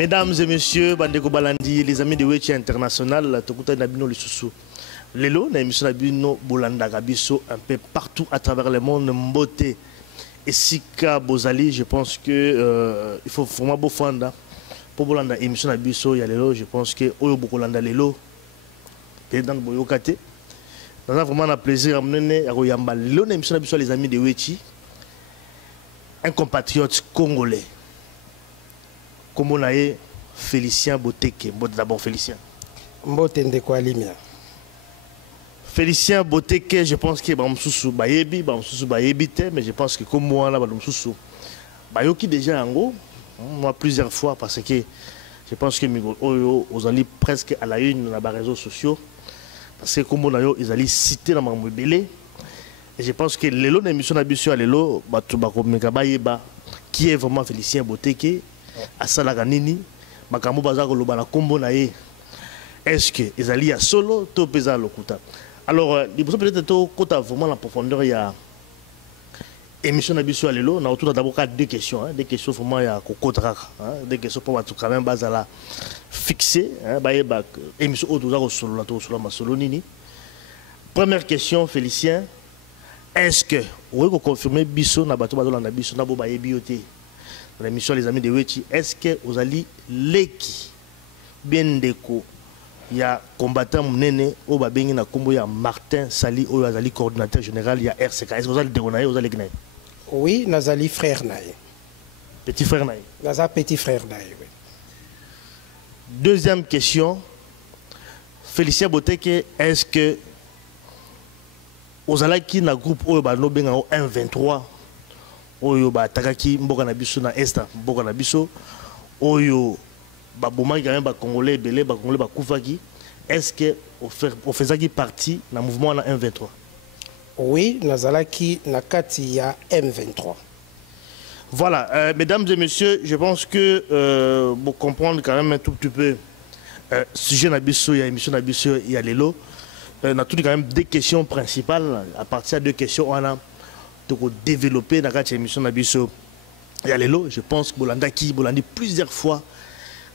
Mesdames et messieurs, Bandeko Balandi, les amis de Wechi International, Tokuta Nabino Lissousou. Lelo, na émission Nabino Bolanda Gabiso, un peu partout à travers le monde, Mbote et Sika Bozali, je pense que il faut vraiment beau fanda. Pour Bolanda, émission Nabiso, il y a Lelo, je pense que Oyo Bokolanda Lelo, dans le Boyokate. Nous avons vraiment un plaisir à mener à Royamba. Lelo, na émission Nabiso, les amis de Wechi, un compatriote congolais. Comme on a eu Félicien Boteke. D'abord Félicien. Félicien Boteke, je pense que Bamsoussou Bayebi, Bamsoussou Bayebite, mais je pense que comme moi, là, Bamsoussou Bayoki déjà en go, moi plusieurs fois, parce que je pense que vous allez presque à la une dans les réseaux sociaux, parce que comme on a eu, ils allaient citer dans mon belé, et je pense que l'élo d'émission d'habitude à l'élo, qui est vraiment Félicien Boteke. Asala nini makambo bazako lobana kombo na ye est-ce que ezali ya solo to peza lokuta alors peut-être to kota vraiment la profondeur ya émission na biso lelo na autour d'abord deux questions des questions vraiment ya kokota des questions pour tout quand même bazala fixé ba émission autour za solo la to solo ma solo nini. Première question Félicien, est-ce que vous pouvez confirmer biso na bato bazolanda biso na bo ba yebioté l'émission les amis de Wechi, est-ce que vous allez leki bien déco il y a combattant mnene au babengi na kombo ya Martin Sali au azali coordinateur général il y a RCK, est-ce que vous allez déronayer vous allez gnayer? Oui, nazali frère naï. Petit frère naï. Naza petit frère naï, oui. Deuxième question, Félicien Boteke, est-ce que vous allez qui na groupe au bano benga au 1-23 oyo ba takaki mboka na biso na esta mboka na biso oyo ba bomaki quand même ba congolais belé ba congolais ba kufaki, est-ce que on faisait partie na mouvement na M23? Oui, nazalaki na kati ya M23. Voilà, mesdames et messieurs, je pense que pour comprendre quand même un tout petit peu sujet na biso ya émission na biso ya lelo, on a tout quand même des questions principales. À partir de deux questions on a développer dans cette émission Nabiso Yalelo. Je pense que Bolandi plusieurs fois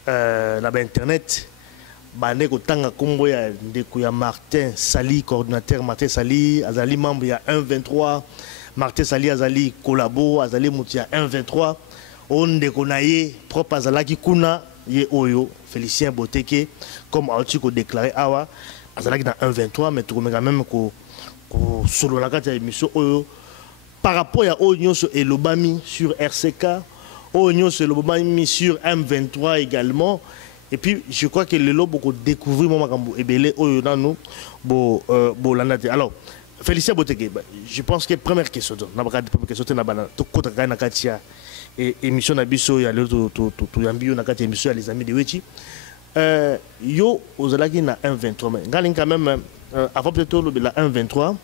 dans internet bande ko tanga kombo ya ndeko ya Martin Sali coordinateur Martin Sali azali membre ya 1-23 Martin Sali azali collabo azali muti ya 1-23 on ndeko na ye propre azalaki kuna ye oyo Félicien Boteke comme a-t-il ko déclaré awa azalaki dans 1-23 mais tout quand même ko solo la carte émission oyo par rapport à Oignon et Lobami sur RCK, Oignon et Lobami sur M23 également. Et puis, je crois que le lot beaucoup découvrir mon makambo et belé Oignon Bolandate. Alors, Félicien Boteke, je pense que première question, première question, et émission Nabiso, il y a le tout yambio nakati émission les amis de Wechi. Yo, aux alaki na 1-23, mais quand même, avant peut-être la 1-23.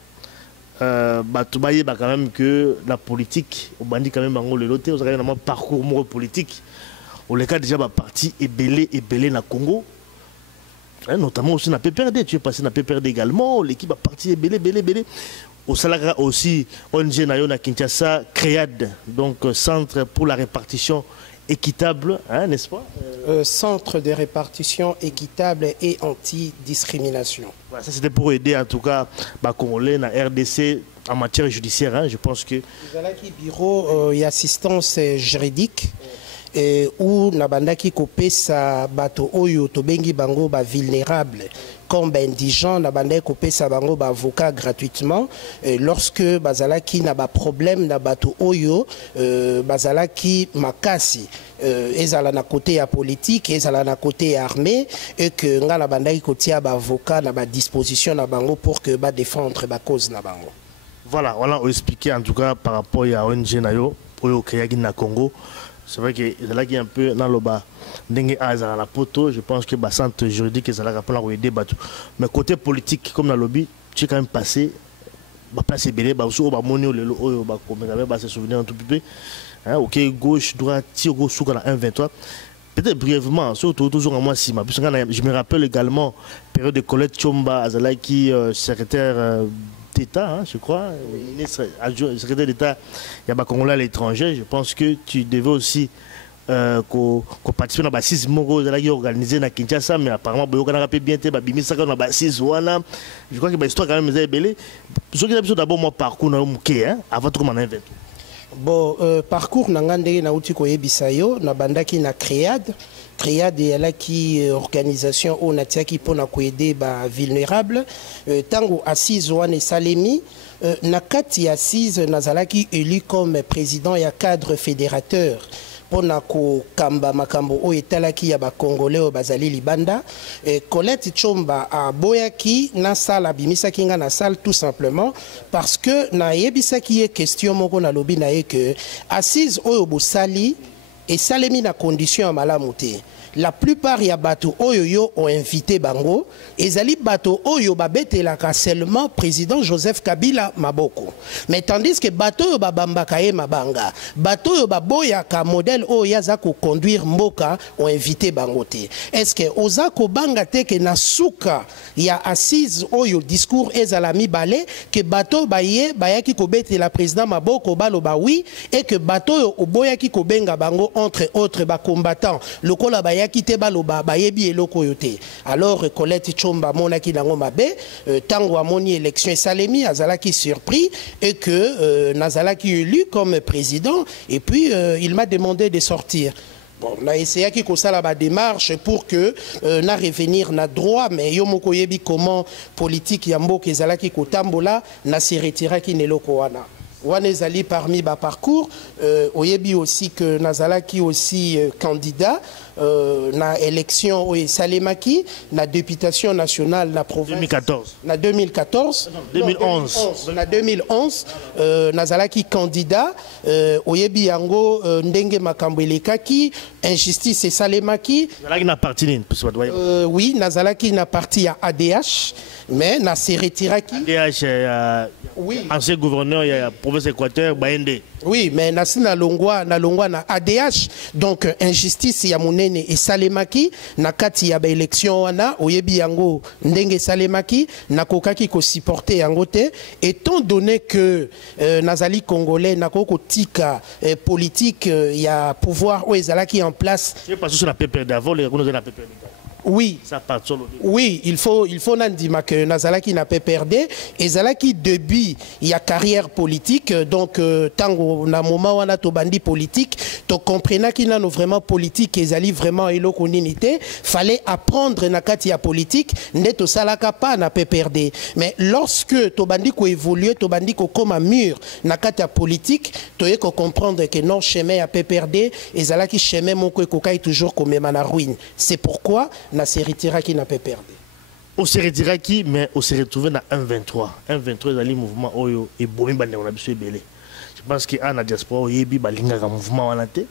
Batoubaye quand même que la politique au bandit quand même en le loté vous avez un parcours politique au cas déjà parti et belé na Congo notamment aussi na PPRD tu es passé na PPRD également l'équipe a parti et belé au Salagra aussi ONG nayo na Kinshasa CREAD donc centre pour la répartition équitable n'est-ce pas centre de répartition équitable et anti-discrimination. Voilà, ça c'était pour aider en tout cas les Congolais dans la RDC en matière judiciaire, je pense que vous avez un bureau d'assistance juridique où nabandaki kopesa bato oyo tobengi bango ba vulnérable comme indigent nabandaki kopesa bango ba avocat gratuitement lorsque bazalaki na ba problème na bato oyo bazalaki makasi ezala na côté ya politique ezala na côté ya armée et que nga nabandaki kotia ba avocat na ba disposition na bango pour que ba défendre ba cause na bango. Voilà, on a expliqué en tout cas par rapport à ONG nayo oyo créaki na Congo. C'est vrai que là qui est un peu dans le bas dengue à la poto, je pense que le centre juridique est là pour aider bateau. Mais côté politique comme dans le lobby, tu es quand même passé ba place belé ba sou ba monio le oyo ba comme ba se souvenir un tout petit peu OK gauche droite tire gauche sous la 1-23 peut-être brièvement surtout toujours en moi si je me rappelle également période de Colette Chomba Azalaki secrétaire d'État, je crois, ministre secrétaire d'État, il y a Congolais à l'étranger. Je pense que tu devais aussi participer dans l'assise organisé na Kinshasa, mais apparemment boyokana pe bien te babimisaka na l'assise wana. Je crois que l'histoire quand même est belé. Ce qui est d'abord mon parcours na muké avant tout comme en 20. Bon, parcours nangande na uti koyebisa yo na bandaki na CREAD. CREAD est qui organisation où natiaki pona koyede ba vulnérable. Tango assise wana salemi na kati assise nazalaki élu comme président ya cadre fédérateur. Pona ko kamba makambo o etalaki ya ba congolais o bazali libanda Colette Tshomba a boyaki na sala bimisaki nga na salle tout simplement parce que na yebisaki question moko na lobi na ye que assise oyo bosali et salemi na condition ya malamu te. La plupart ya bato oyo yo ont invité bango ezali bato oyo babetelaka seulement président Joseph Kabila maboko, mais tandis que bato oyo babambaka ye mabanga, bato oyo baboyaka modèle oyo yaza ko conduire mboka ont invité bango te. Est-ce que oza ko banga te ke na suka ya assise oyo discours ezala mibale que bato baye bayaki ko betela président maboko baloba oui et que bato oyo oboyaki ko benga bango entre autres ba combattants lokola baye quitté baloba bayebi eloko yote. Alors Colette Tshomba monaki dango mabe tango amoni élection salemi azalaki surpris et que nazalaki élu comme président et puis il m'a demandé de sortir. Bon, on a essayé qu'il y ait la démarche pour que na revenir na droit, mais yo moko yebi comment politique yambo kezalaki kotambola na se retira ki neloko wana. Wanezali parmi ba parcours, oyebi aussi que nazalaki aussi candidat na élection au Salemaki, na députation nationale na province 2014. Na 2014. Non, 2011. Na 2011, nazalaki candidat oyebi yango ndenge makambo elekaki, injustice et Salemaki. Nazalaki na parti oui, nazalaki na parti à ADH, mais na se retiraki. ADH oui. Ancien gouverneur ya province Équateur Baende. Oui, mais na longwa na ADH, donc injustice ya monene et Salemaki na kati ya ba élection wana oyebi yango ndenge Salemaki na kokaki ko supporter yango te, étant donné que nazali congolais na koko tika politique ya pouvoir o ezalaki en place. C'est parce que sur la PPR d'avant les connaissez la PPR. Oui, oui, il faut n'andima que Nazalaki n'a pas perdu. Et Zalaki début il y a carrière politique, donc tango na moment où on a to bandi politique, to comprenez qu'il n'a vraiment politique et Zali vraiment elo koninité, fallait apprendre na kati ya politique, neto salaka pas n'a pas perdu. Mais lorsque to bandi ko évolue, to bandi ko comme un mur na kati ya politique, to y ko comprendre que non chemin a pas perdu et Zalaki chemin mon ko kai toujours comme na ruine. C'est pourquoi na se retira qui n'a pas perdu. On se retira qui, mais on se retrouve dans 1-23. 1-23 dans le mouvement Oyo et Bomi Bande on a besoin de belé. Je pense que en diaspora Yebi balinga un mouvement en até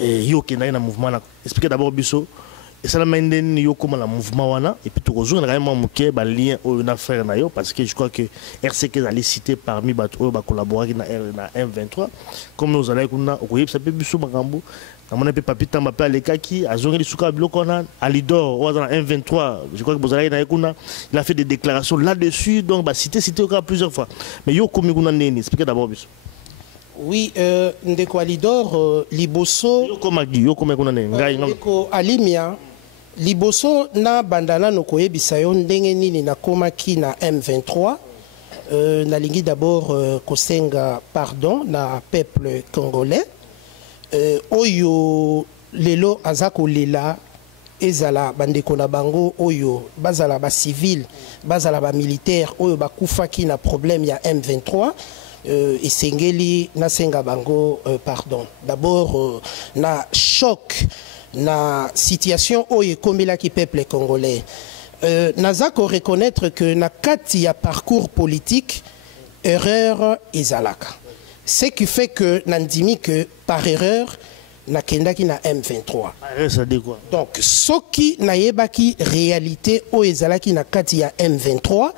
et yo qui na mouvement na expliquer d'abord biso et ça la menden yo comment la mouvement wana et puis tout rejoindre vraiment moké ba lien au na frère na yo parce que je crois que RCK allait citer parmi bato ba collaborer na 1-23 comme nous allons kuna okoyeb ça peut biso makambo. Je ne peux pas à l'écaki, à Zongeli Souka Blokona, à Lidor, ou à 1-23. Je crois que Bozalaï Naekuna, il a fait des déclarations là-dessus, donc bah, cité plusieurs fois. Mais yo comme Guna Neni, expliquez d'abord. Oui, Ndeko Alidor, Liboso. Yo comme Guna Neni. Ndeko Alimia, Liboso na bandana no koyebisayo ndenge nini na komaki na M23. Na lingi d'abord kosenga pardon na peuple congolais. Oyo lelo azako lela ezala bandeko na bango oyo bazala ba civil bazala ba militaire oyo bakufaki na problème ya M23 esengeli na senga bango pardon d'abord na choc na situation oyo kombela ki peuple congolais nazako reconnaître que na kati ya parcours politique erreur ezalaka. Ce qui fait que Nandimi que par erreur na kendaki na M23. Ça dit quoi? Donc ce qui na yebaki réalité o ezalaki na kati ya M23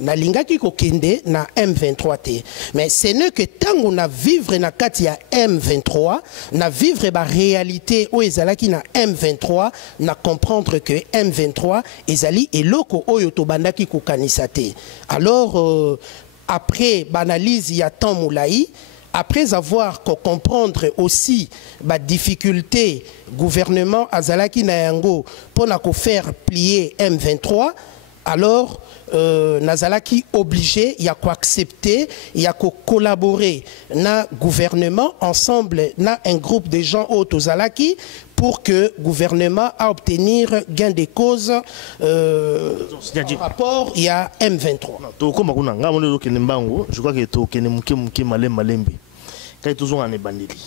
na lingaki ko kende na M23 te. Mais ce n'est que tant on a vivre na kati ya M23 na vivre ba réalité o ezalaki na M23 na comprendre que M23 ezali eloko oyo to bandaki ko kanisa te. Alors après l'analyse, il y a tant moulaï. après avoir comprendre aussi la difficulté gouvernement azalaki na yango pour faire plier M23, alors nazalaki obligé ya ko accepter ya ko collaborer na gouvernement ensemble na un groupe de gens autozalaki pour que le gouvernement a obtenir gain de cause par rapport il y a M23. Je crois que tu malembe quand tu en bandeli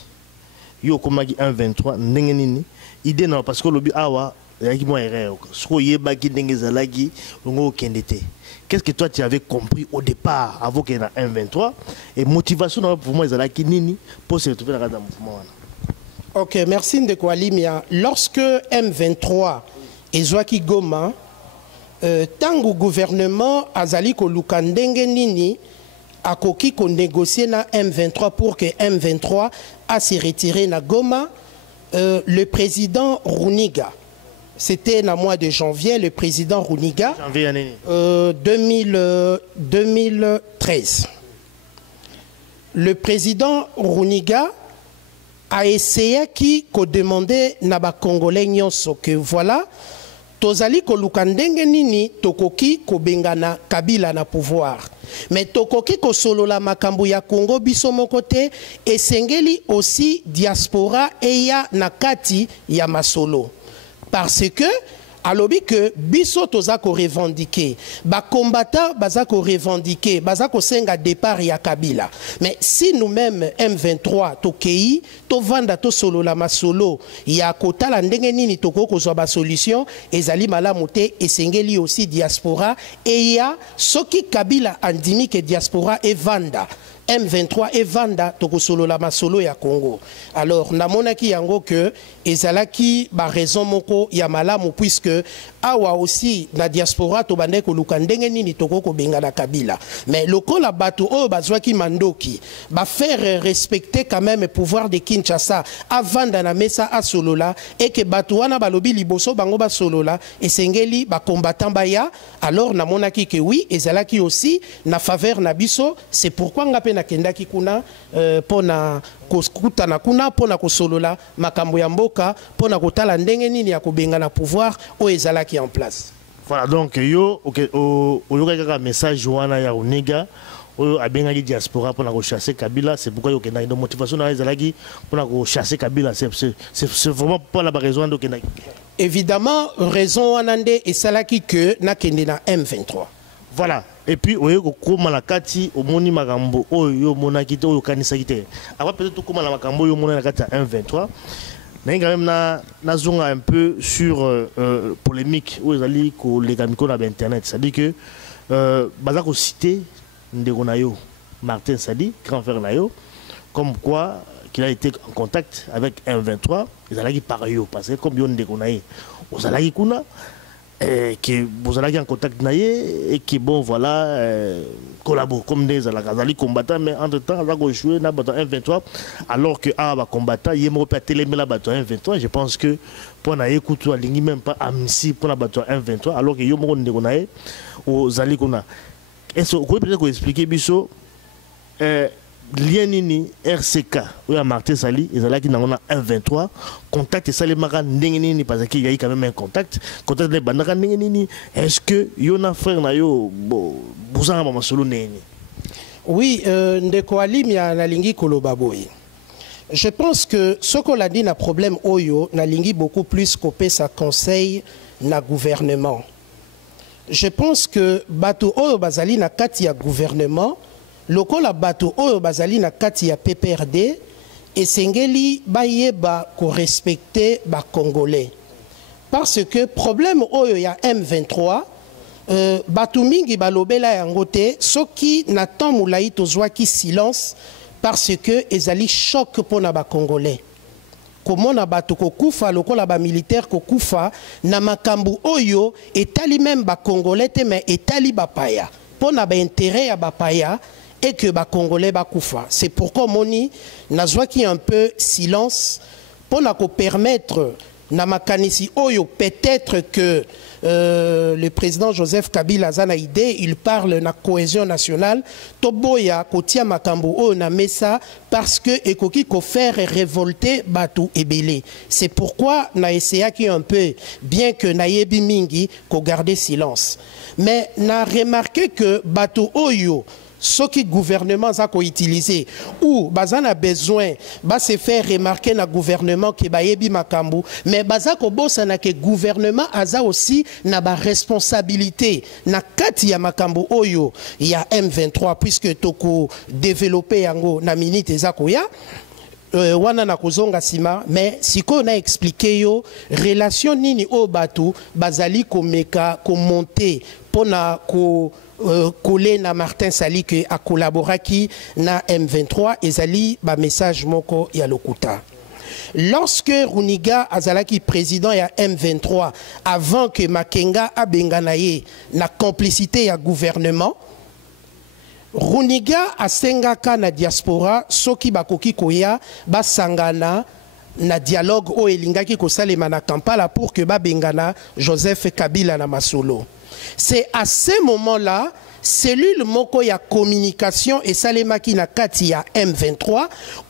yo komaki 123 ndenge nini idée na parce que lobi awa yaki mo erreur so yebaki ndenge zalaki ngo kendete. Qu'est-ce que toi tu avais compris au départ avant qu'il y ait un 123 et motivation pour moi zalaki nini pour se retrouver dans le mouvement? Ok, merci Ndeko Alimia. Lorsque M23 et Zouaki Goma, tango gouvernement azali ko lukandenge nini akoki ko négocier na M23 pour que M23 a se retiré na Goma, le président Runiga, c'était dans le mois de janvier, le président Runiga, 2013. Le président Runiga a essayé de demander na ba Congolais nyonso que voilà, tozali ko lukandenge nini tokoki ko bengana Kabila na pouvoir. Mais tokoki ko solola makambo ya Congo biso mokote esengeli aussi diaspora eya na kati ya masolo. Parce que alobi que biso toza ko revendiquer ba combattant baza ko revendiquer baza ko senga départ ya Kabila. Mais si nous-mêmes M23 tokei to vanda to solo la masolo ya kotala ndenge nini toko ko ba solution ezali malamu te esengeli aussi diaspora et ya soki Kabila andimi que diaspora e vanda M23 et Vanda toko solo la masolo ya Congo. Alors namonaki yango que ezalaki ba raison moko ya malamu puisque awa aussi na diaspora to bande ko lukandenge nini toko ko benga na Kabila. Mais lokola bato o bazwaki mandoki ba faire respecter quand même le pouvoir de Kinshasa avant na mesa a solola et que bato wana balobi liboso bango ba solola esengeli ba combattant baya. Alors namonaki que oui ezalaki aussi na faveur na biso, c'est pourquoi ngape na kendaki kuna pona kutana kuna pona kosolola makambo ya mboka pona kotala ndenge nini ya kobenga na pouvoir o ezalaki en place. Voilà donc yo un message wana ya Runiga oyo abengaki diaspora pona ko chasser Kabila, c'est pourquoi yo kendaki donc motivation na ezalaki pona ko chasser Kabila, c'est vraiment pas la raison de kendaki. Évidemment raison wana nde esalaki que na kende na M23. Voilà. Et puis, on a la kati, au moni magambo, oyo monaki, oyo kanisaki te. Après, peut-être qu'on a la magambo, oyo moni la kati à 1,23. Mais quand même, na zonga un peu sur polémique, où ils allaient les gamicos sur Internet. C'est-à-dire que, bazako cité, Ndegonayo, Martin Sadi, grand frère Nayo, comme quoi, qu'il a été en contact avec 1,23, ils allaient par yo, parce que comme yon Ndegonaye, aux allaient kuna, que vous allez en contact naïe et que bon voilà collabore comme des alakazali combattants mais entre temps on va jouer na bateau 1-23 alors que va combattant il me répète les la bateau 1-23 je pense que pour na écouter alingi même pas amsi pour la bateau 1-23 alors que yo mo ndeko naïe aux ali kuna est-ce que vous pouvez expliquer biso Lienini RCK ou à Martin Sali ils allaient qui n'ont 1-23 contact et ça les marins n'engini parce qu'il y a quand même un contact les bandara n'engini est-ce que yona frère na yo bousan ma solo n'engini. Oui ndeko alimia na lingi kolobaboy. Je pense que ce qu'on a dit na problème oyo na lingi beaucoup plus copé sa conseil na gouvernement. Je pense que bato oyo bazali na kati ya gouvernement lokola bato oyo bazali na kati ya PPRD esengeli bayeba ko respecter ba Congolais parce que problème oyo ya M23 bato mingi balobela yango te soki na temps mulai tozwaki silence parce que ezali choc pona ba Congolais komona bato kokufa lokola ba militaire kokufa na makambu oyo etali même ba Congolais te mais etali ba paya pona ba intérêt ya ba paya et que les Congolais bakoufa. C'est pourquoi moni nazwaki un peu silence pour nous permettre Namakanisi Oyo, peut-être que le président Joseph Kabila a une idée, il parle de la cohésion nationale. Toboya, Kotia Makambo, O na mesa, parce que Ekoki ko faire révolter Batu Ebele. C'est pourquoi na essayé qui un peu, bien que na yebi mingi, ko garder silence. Mais na remarqué que Batu Oyo, ce que le gouvernement a utilisé ou bazan a besoin de se faire remarquer dans le gouvernement que bayebi makambu mais baza ko bossa na que gouvernement a aussi na ba responsabilité na kati ya makambu oyo ya M23 puisque toko développer yango na minute ezako ya wana na kozonga sima mais siko na expliqué yo relation nini o batu bazali ko meka ko monter pona ko collé na Martin Sali que a collaboré qui na M23 et zali ba message moko ya lokuta. Lorsque Runiga azalaki président ya M23 avant que Makenga abenganaye na complicité ya gouvernement Runiga asengaka na diaspora soki bakoki koya basangana na dialogue o elingaki kosalema na Kampala pour que babengana Joseph Kabila na Masolo. C'est à ce moment-là, cellule moko ya communication et salemaki na kati ya M23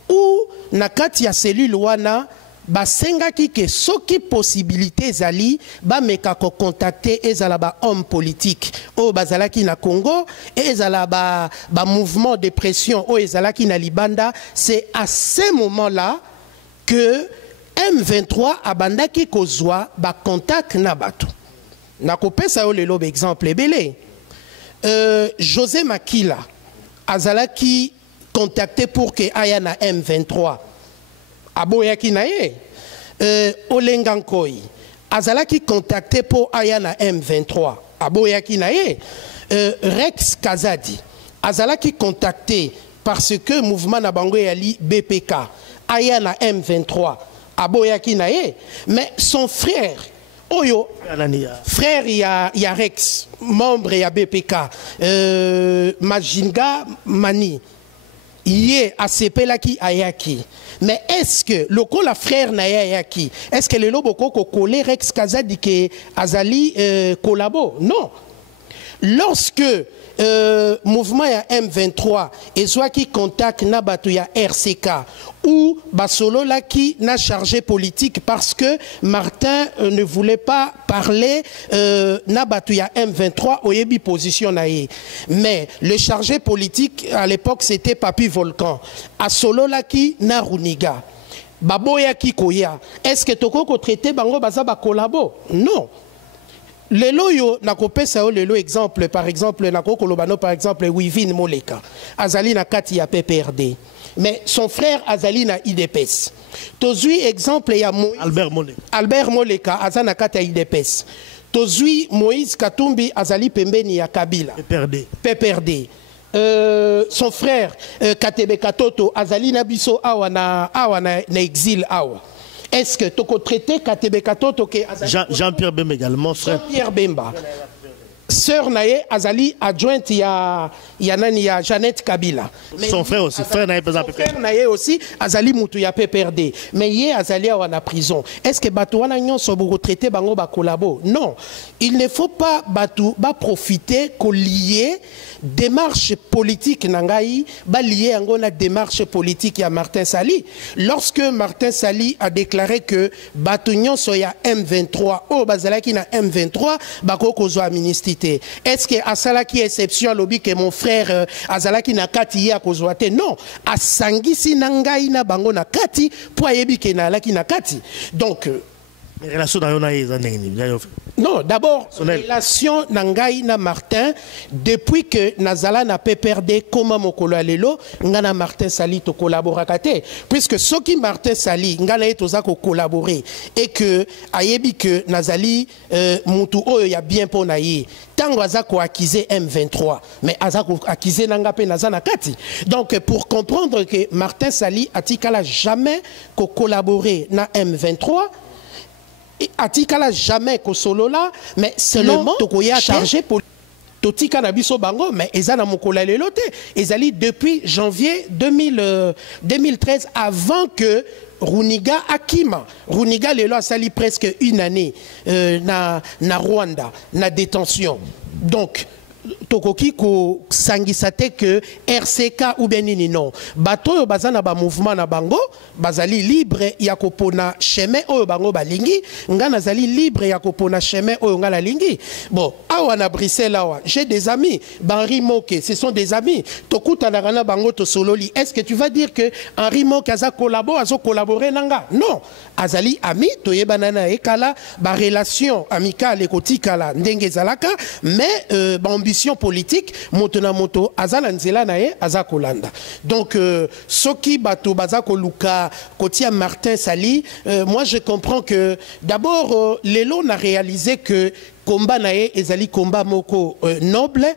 ou na kati ya cellule wana basengaki ke soki possibilité zali ba meka ko contacter ezala ba homme politique o bazalaki na Congo et ezala ba mouvement de pression o ezalaki na Libanda. C'est à ce moment-là que M23 abandaki kozwa ba contact na bato. Nakopesa yo lelo exemple ebele. José Makila azalaki contacté pour que aya na M23 aboyaki na ye. Olengankoi azalaki contacté pour aya na M23 aboyaki na ye. Rex Kazadi azalaki contacté parce que mouvement na bango yali BPK aya na M23 aboyaki na ye. Mais son frère Oyo, frère ya Rex, membre ya BPK, Majinga Mani, yé ACP laki ayaki. Mais est-ce que le la frère na ayaki, est-ce que le loboko ko collé Rex Kazadi ke azali collabo? Non. Lorsque mouvement ya M23 et soit qui contacte na batu ya RCK ou basolo la qui n'a chargé politique parce que Martin ne voulait pas parler na batu ya M23 au yebi position naïe. Mais le chargé politique à l'époque c'était Papi Volcan. A solo la qui na Runiga. Baboya ki koya. Est-ce que toko ko traité bango baza ba collabo? Non. Lelo yo nakopesa yo lelo exemple par exemple nako kolobano par exemple Wivin Moleka azali na kati ya PPRD mais son frère azali na IDPS. Tozui exemple ya Albert Moleka azali na kati ya IDPS. Tozui Moïse Katumbi azali pembeni ya Kabila PPRD. Son frère Katebe Katoto azali na biso awa na exil awa. Est-ce que tu as traité Katebe Katoto Jean-Pierre Bemba également, frère. Jean-Pierre Bemba. Sœur Naye Azali adjointe ya Jeannette Kabila. Son frère aussi, frère Naye frère Naye aussi Azali Moutou ya PPRD. Mais hier Azali a la prison. Est-ce que Batouana Nyon so beaucoup traité bango ba collabo? Non. Il ne faut pas Batou ba profiter qu'on lier démarche politique nangai ba lié ango na démarche politique ya Martin Sali. Lorsque Martin Sali a déclaré que Batounion soya M23 o bazalaki na M23 bako kozwa ministre. Est-ce que Asalaki exception lobby que mon frère Azalaki na kati ya kozwate? Non. Asangisi nangai na bango na kati po yebi ke na alaki na kati. Donc non, d'abord, relation Nangai na Martin, depuis que Nazala n'a pas perdu comme Mokolo Alelo, Ngana Martin Sali to collaborakate. Puisque ce qui Martin Sali, Ngana etozako collaborer, et que Ayebi que Nazali, Moutou Oyo ya bien pour naïe. Tango azako accusé M23, mais azako accusé Nangape Nazana Kati. Donc, pour comprendre que Martin Sali a jamais collaboré na M23, Atikala jamais ko solo là, mais seulement tokoya chargé pour Totika na biso bango, mais ezana mokola lelote. Ezali depuis janvier 2013, avant que Runiga Akima. Runiga lelo a sali presque une année na Rwanda, na détention. Donc, tokoki ko sangisate que RCK ou bien nini non. Bato yo bazana ba mouvement na bango, bazali libre ya kopona chemin oyo bango balingi, ngana zali libre ya kopona chemin oyo ngala lingi. Bon, awa na Bruxelles awa, j'ai des amis, Henri Moke, ce sont des amis. Tokuta na rana bango to sololi. Est-ce que tu vas dire que Henri Moke aza collaborer nanga? Non. Azali ami to yebanana ekala ba relation amicale ekotikala ndenge zalaka, mais ba ambition politique motona moto azala nzela nae azakolanda. Donc soki bato bazako luka kotia Martin Sali, moi je comprends que d'abord Lelo n'a réalisé que combat nae ezali combat moko noble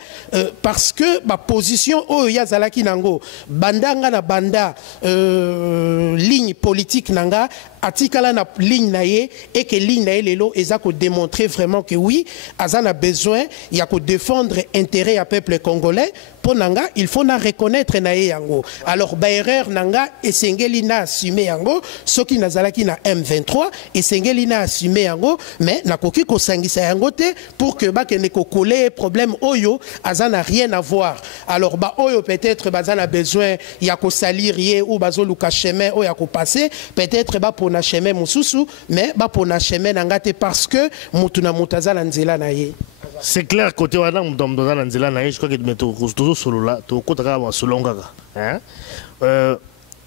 parce que ma position o yazalaki nango bandanga na banda ligne politique nanga atikala na ligne nae et que ligne nae lelo ezako démontrer vraiment que oui azana besoin ya ko défendre intérêt à peuple congolais pour nanga il faut na reconnaître nae yango. Alors ba erreur nanga esengeli na assumer yango soki nazalaki na M23 esengeli na assumer yango mais nakoki ko sangisa yango pour que ba kene ko coller problème oyo azana rien à voir. Alors ba oyo peut-être bazana besoin ya ko salir ye ou bazo luka chemin o ya ko passer peut-être ba pona chemin mususu mais ba pona chemin ngate parce que mutuna mutazala nzela na ye. C'est clair côté wana mdomdozala nzela na ye je crois que meto kusto solo là to kotaka ba solonga hein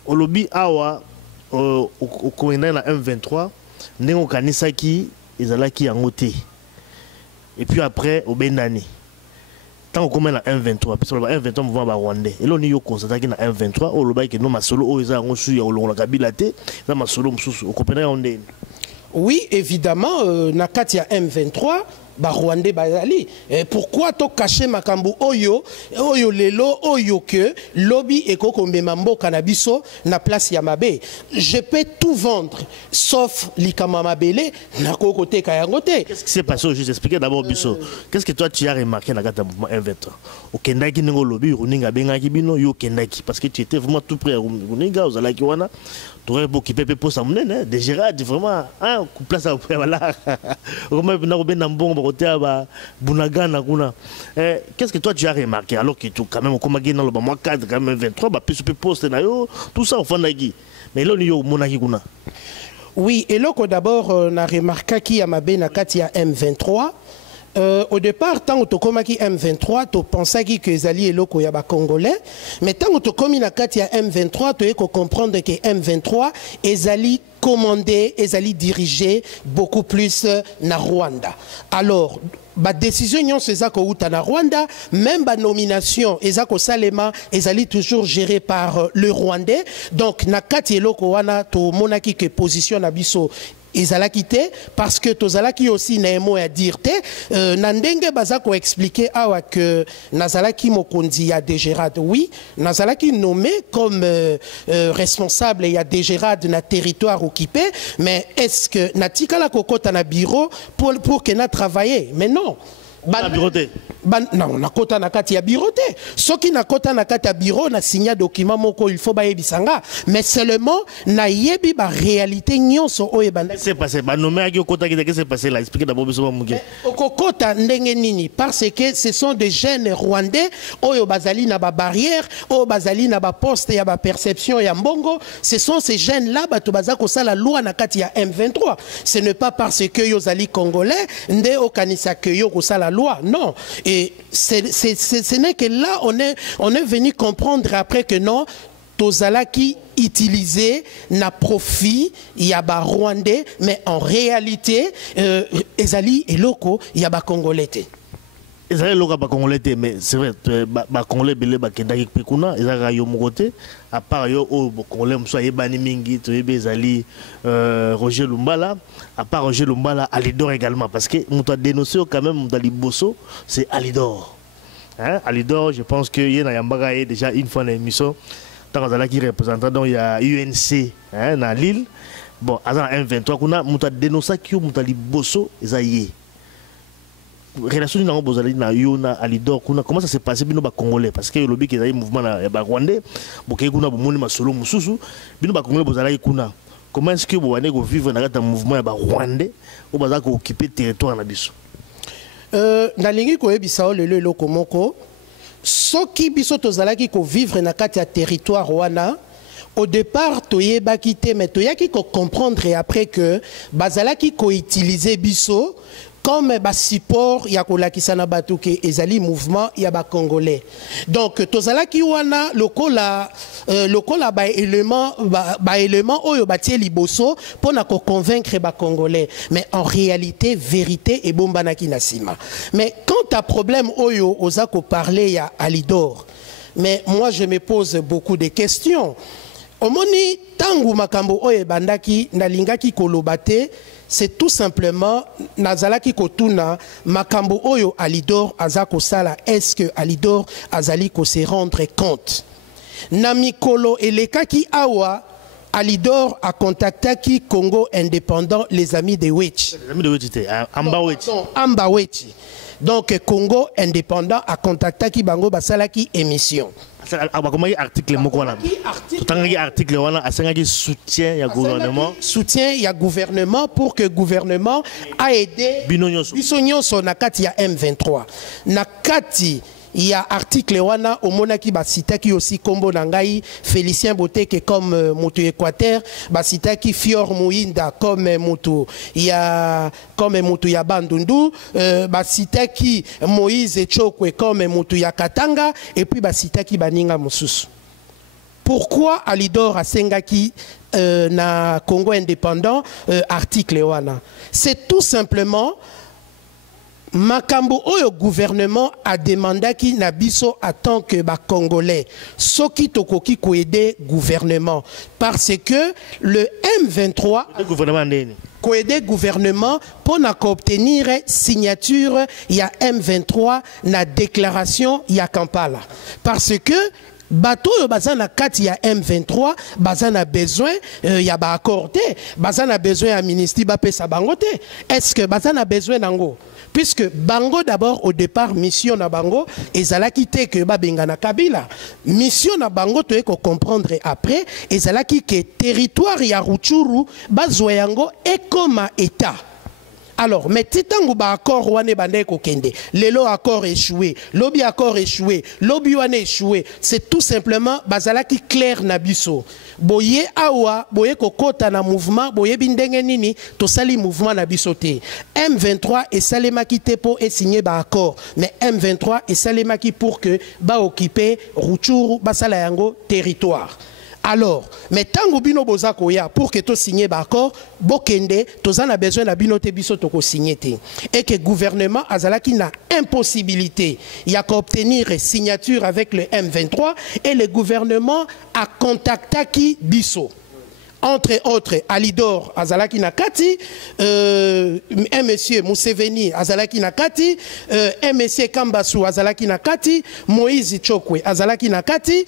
olobi awa au commandant na M23 ndenge kanisaki ezalaki yango te. Et puis après, au Benani, tant qu'on met la M23, parce que le M23 mouvement rwandais, et là on y a constaté qu'il y a M23, au Loba qui est non ma solo, au Isa on suit au long la Kabilate, dans ma solo au Copenhague on est. Oui, évidemment, nakati ya M23. Ba Rwandais bazali. Pourquoi to cacher makambo oyo lelo oyo que lobby eko kombema mboka na biso na place ya mabe. Je peux tout vendre sauf likama mabele na côté kayangote. Qu'est-ce qui s'est passé au juste expliquer d'abord biso. Qu'est-ce que toi tu as remarqué dans le mouvement M23? Au Kendaki ngo lobby runinga bengaki bino yo Kendaki parce que tu étais vraiment tout près runinga aux alaki wana. Tu aurais beau qui peut poser mon de Gérard vraiment un coup place à voilà. Comment venir ben bon côté à Bunagana kuna. Qu'est-ce que toi tu as remarqué alors que tu quand même comme dans le mois 4 quand même 23 bah peut poster na yo tout ça au fond d'agi. Mais là yo monaki kuna. Oui, et là d'abord on a remarqué qu'il y a ma benakati à M23. Au départ, tant que tu as M23, tu pensais que les alliés locaux y a congolais, mais tant que tu as M23, tu peux comprendre que M23 est allié commandé, est allié dirigé beaucoup plus na Rwanda. Alors, la décision c'est ça que na Rwanda, même la nomination ezako salema ezali toujours géré par le Rwandais. Donc na kati loko wana to monaki que position na biso ezalaki te parce que tozalaki aussi na mot à dire te na ndenge bazako expliquer awa que nazalaki mokonzi ya Dégérade. Oui, nazalaki nommé comme responsable ya Dégérade na territoire occupé, mais est-ce que natikala kokota na bureau pour que na travailler? Mais non. Non, na kota na kati ya bureau te. Soki na kota na kati ya bureau na signa document moko il faut ba yebisanga, mais seulement na yebi ba réalité nyonso oyo banda. C'est passé ba nommé aki kota ki qu'est-ce qui s'est passé là? Expliquez d'abord biso muke. Okokota ndenge nini parce que ce sont des jeunes rwandais oyo bazali na ba barrière, oyo bazali na ba poste ya ba perception ya mbongo, ce sont ces jeunes là bato bazako sala loi na kati ya M23. Ce n'est pas parce que yo zali congolais nde okanisa que yo ko sala loi, non. Et ce n'est que là on est venu comprendre après que non, Tozala qui utilisé na profit yaba rwandais, mais en réalité ezali eloko yaba congolais. Ezali eloko ba congolais, mais c'est vrai ba congolais belé ba kendaki pekuna ezaka yo mokote à part yo o congolais mso yebani mingi to yebe ezali Roger Lumbala. À part Roger Lumbala, Alidor également, parce que nous avons dénoncé quand même dans Bosso, c'est Alidor. Hein? Alidor, je pense qu'il y a déjà une fois dans l'émission, tant qu'il est représentant, donc il y a UNC hein, dans l'île. Bon, à M23, nous avons dénoncé que nous avons Bosso, et relation na bozali na yo na Alidor comment ça s'est passé bino ba congolais parce que le lobby qui est mouvement na ba rwandais boké kuna bomoni masolo mususu bino ba congolais bozali kuna comment est-ce que vous allez vivre dans un mouvement rwandais ou vous allez occuper le territoire na biso? Nalingi koyebisa lelo eloko moko soki biso tozalaki ko vivre na kati ya territoire wana au départ toyebaki te mais toyaki ko comprendre après que bazalaki ko utiliser biso comme support ya kolakisa na bato ke ezali mouvement ya ba congolais. Donc tozalaki wana lokola ba élément oyo batie liboso pona ko convaincre ba congolais, mais en réalité vérité et bombanaki na sima. Mais quand à problème oyo oza ko parler ya Alidor, mais moi je me pose beaucoup de questions. Omoni tangu makambo oyo bandaki nalingaki kolobate, c'est tout simplement nazalaki kotuna makambo oyo Alidor azako sala, est-ce que Alidor azali ko se rendre compte na mikolo elekaki awa Alidor a contactaki Congo indépendant, les amis de Wechi. Les amis de Wechi, Amba Wechi. Amba Wechi. Donc Congo indépendant a contactaki bango basalaki émission. Comment article moko na article wana asengaki soutien ya gouvernement, soutien ya gouvernement pour que gouvernement a aidé biso nyonso na kati ya M23 na kati. Il y a article wana omonaki basitaki aussi kombo nangai Félicien Boteke comme moto Équateur, basitaki Fior Muinda comme moto ya Bandundu, basitaki Moïse Chokwe comme moto ya Katanga et puis basitaki baninga mosusu. Pourquoi Alidor a sengaki na Congo indépendant article wana? C'est tout simplement makambo oyo gouvernement a demandé ki na biso en tant que ba congolais soki tokoki ko aider gouvernement parce que le M23 ko aider gouvernement pour obtenir signature ya M23 na déclaration ya Kampala parce que bato yo bazana kati ya M23 bazana besoin ya ba accordé bazana besoin ya ministre ba pesa bango te. Est-ce que bazana besoin nango? Puisque bango d'abord au départ mission na bango ezalaki te que ba bengana Kabila, mission na bango to eko comprendre après ezalaki que territoire ya Rutshuru bazwa yango ekoma état. Alors, mais titangu ba accord wane bande ko kende, lelo accord échoué, lobby accord échoué, lobby wane échoué, c'est tout simplement bazalaki clair na biso. Boye awa, boye kokota na mouvement, boye bindenge nini, to sali mouvement na biso te. M23 et salemaki te po et signé ba accord, mais M23 et salemaki pour que ba occuper Rutshuru basala yango territoire. Alors, mais tango bino bozako ya pour que to signé d'accord, bokende, tozan a besoin na bino te biso toko signé te. Et que gouvernement azalaki na impossibilité, y a qu'à obtenir signature avec le M23 et le gouvernement a contacté qui biso. Entre autres, Alidor Azalaki Nakati, monsieur Museveni Azalaki Nakati, monsieur Kambasu Azalaki Nakati, Moïse Chokwe Azalaki Nakati,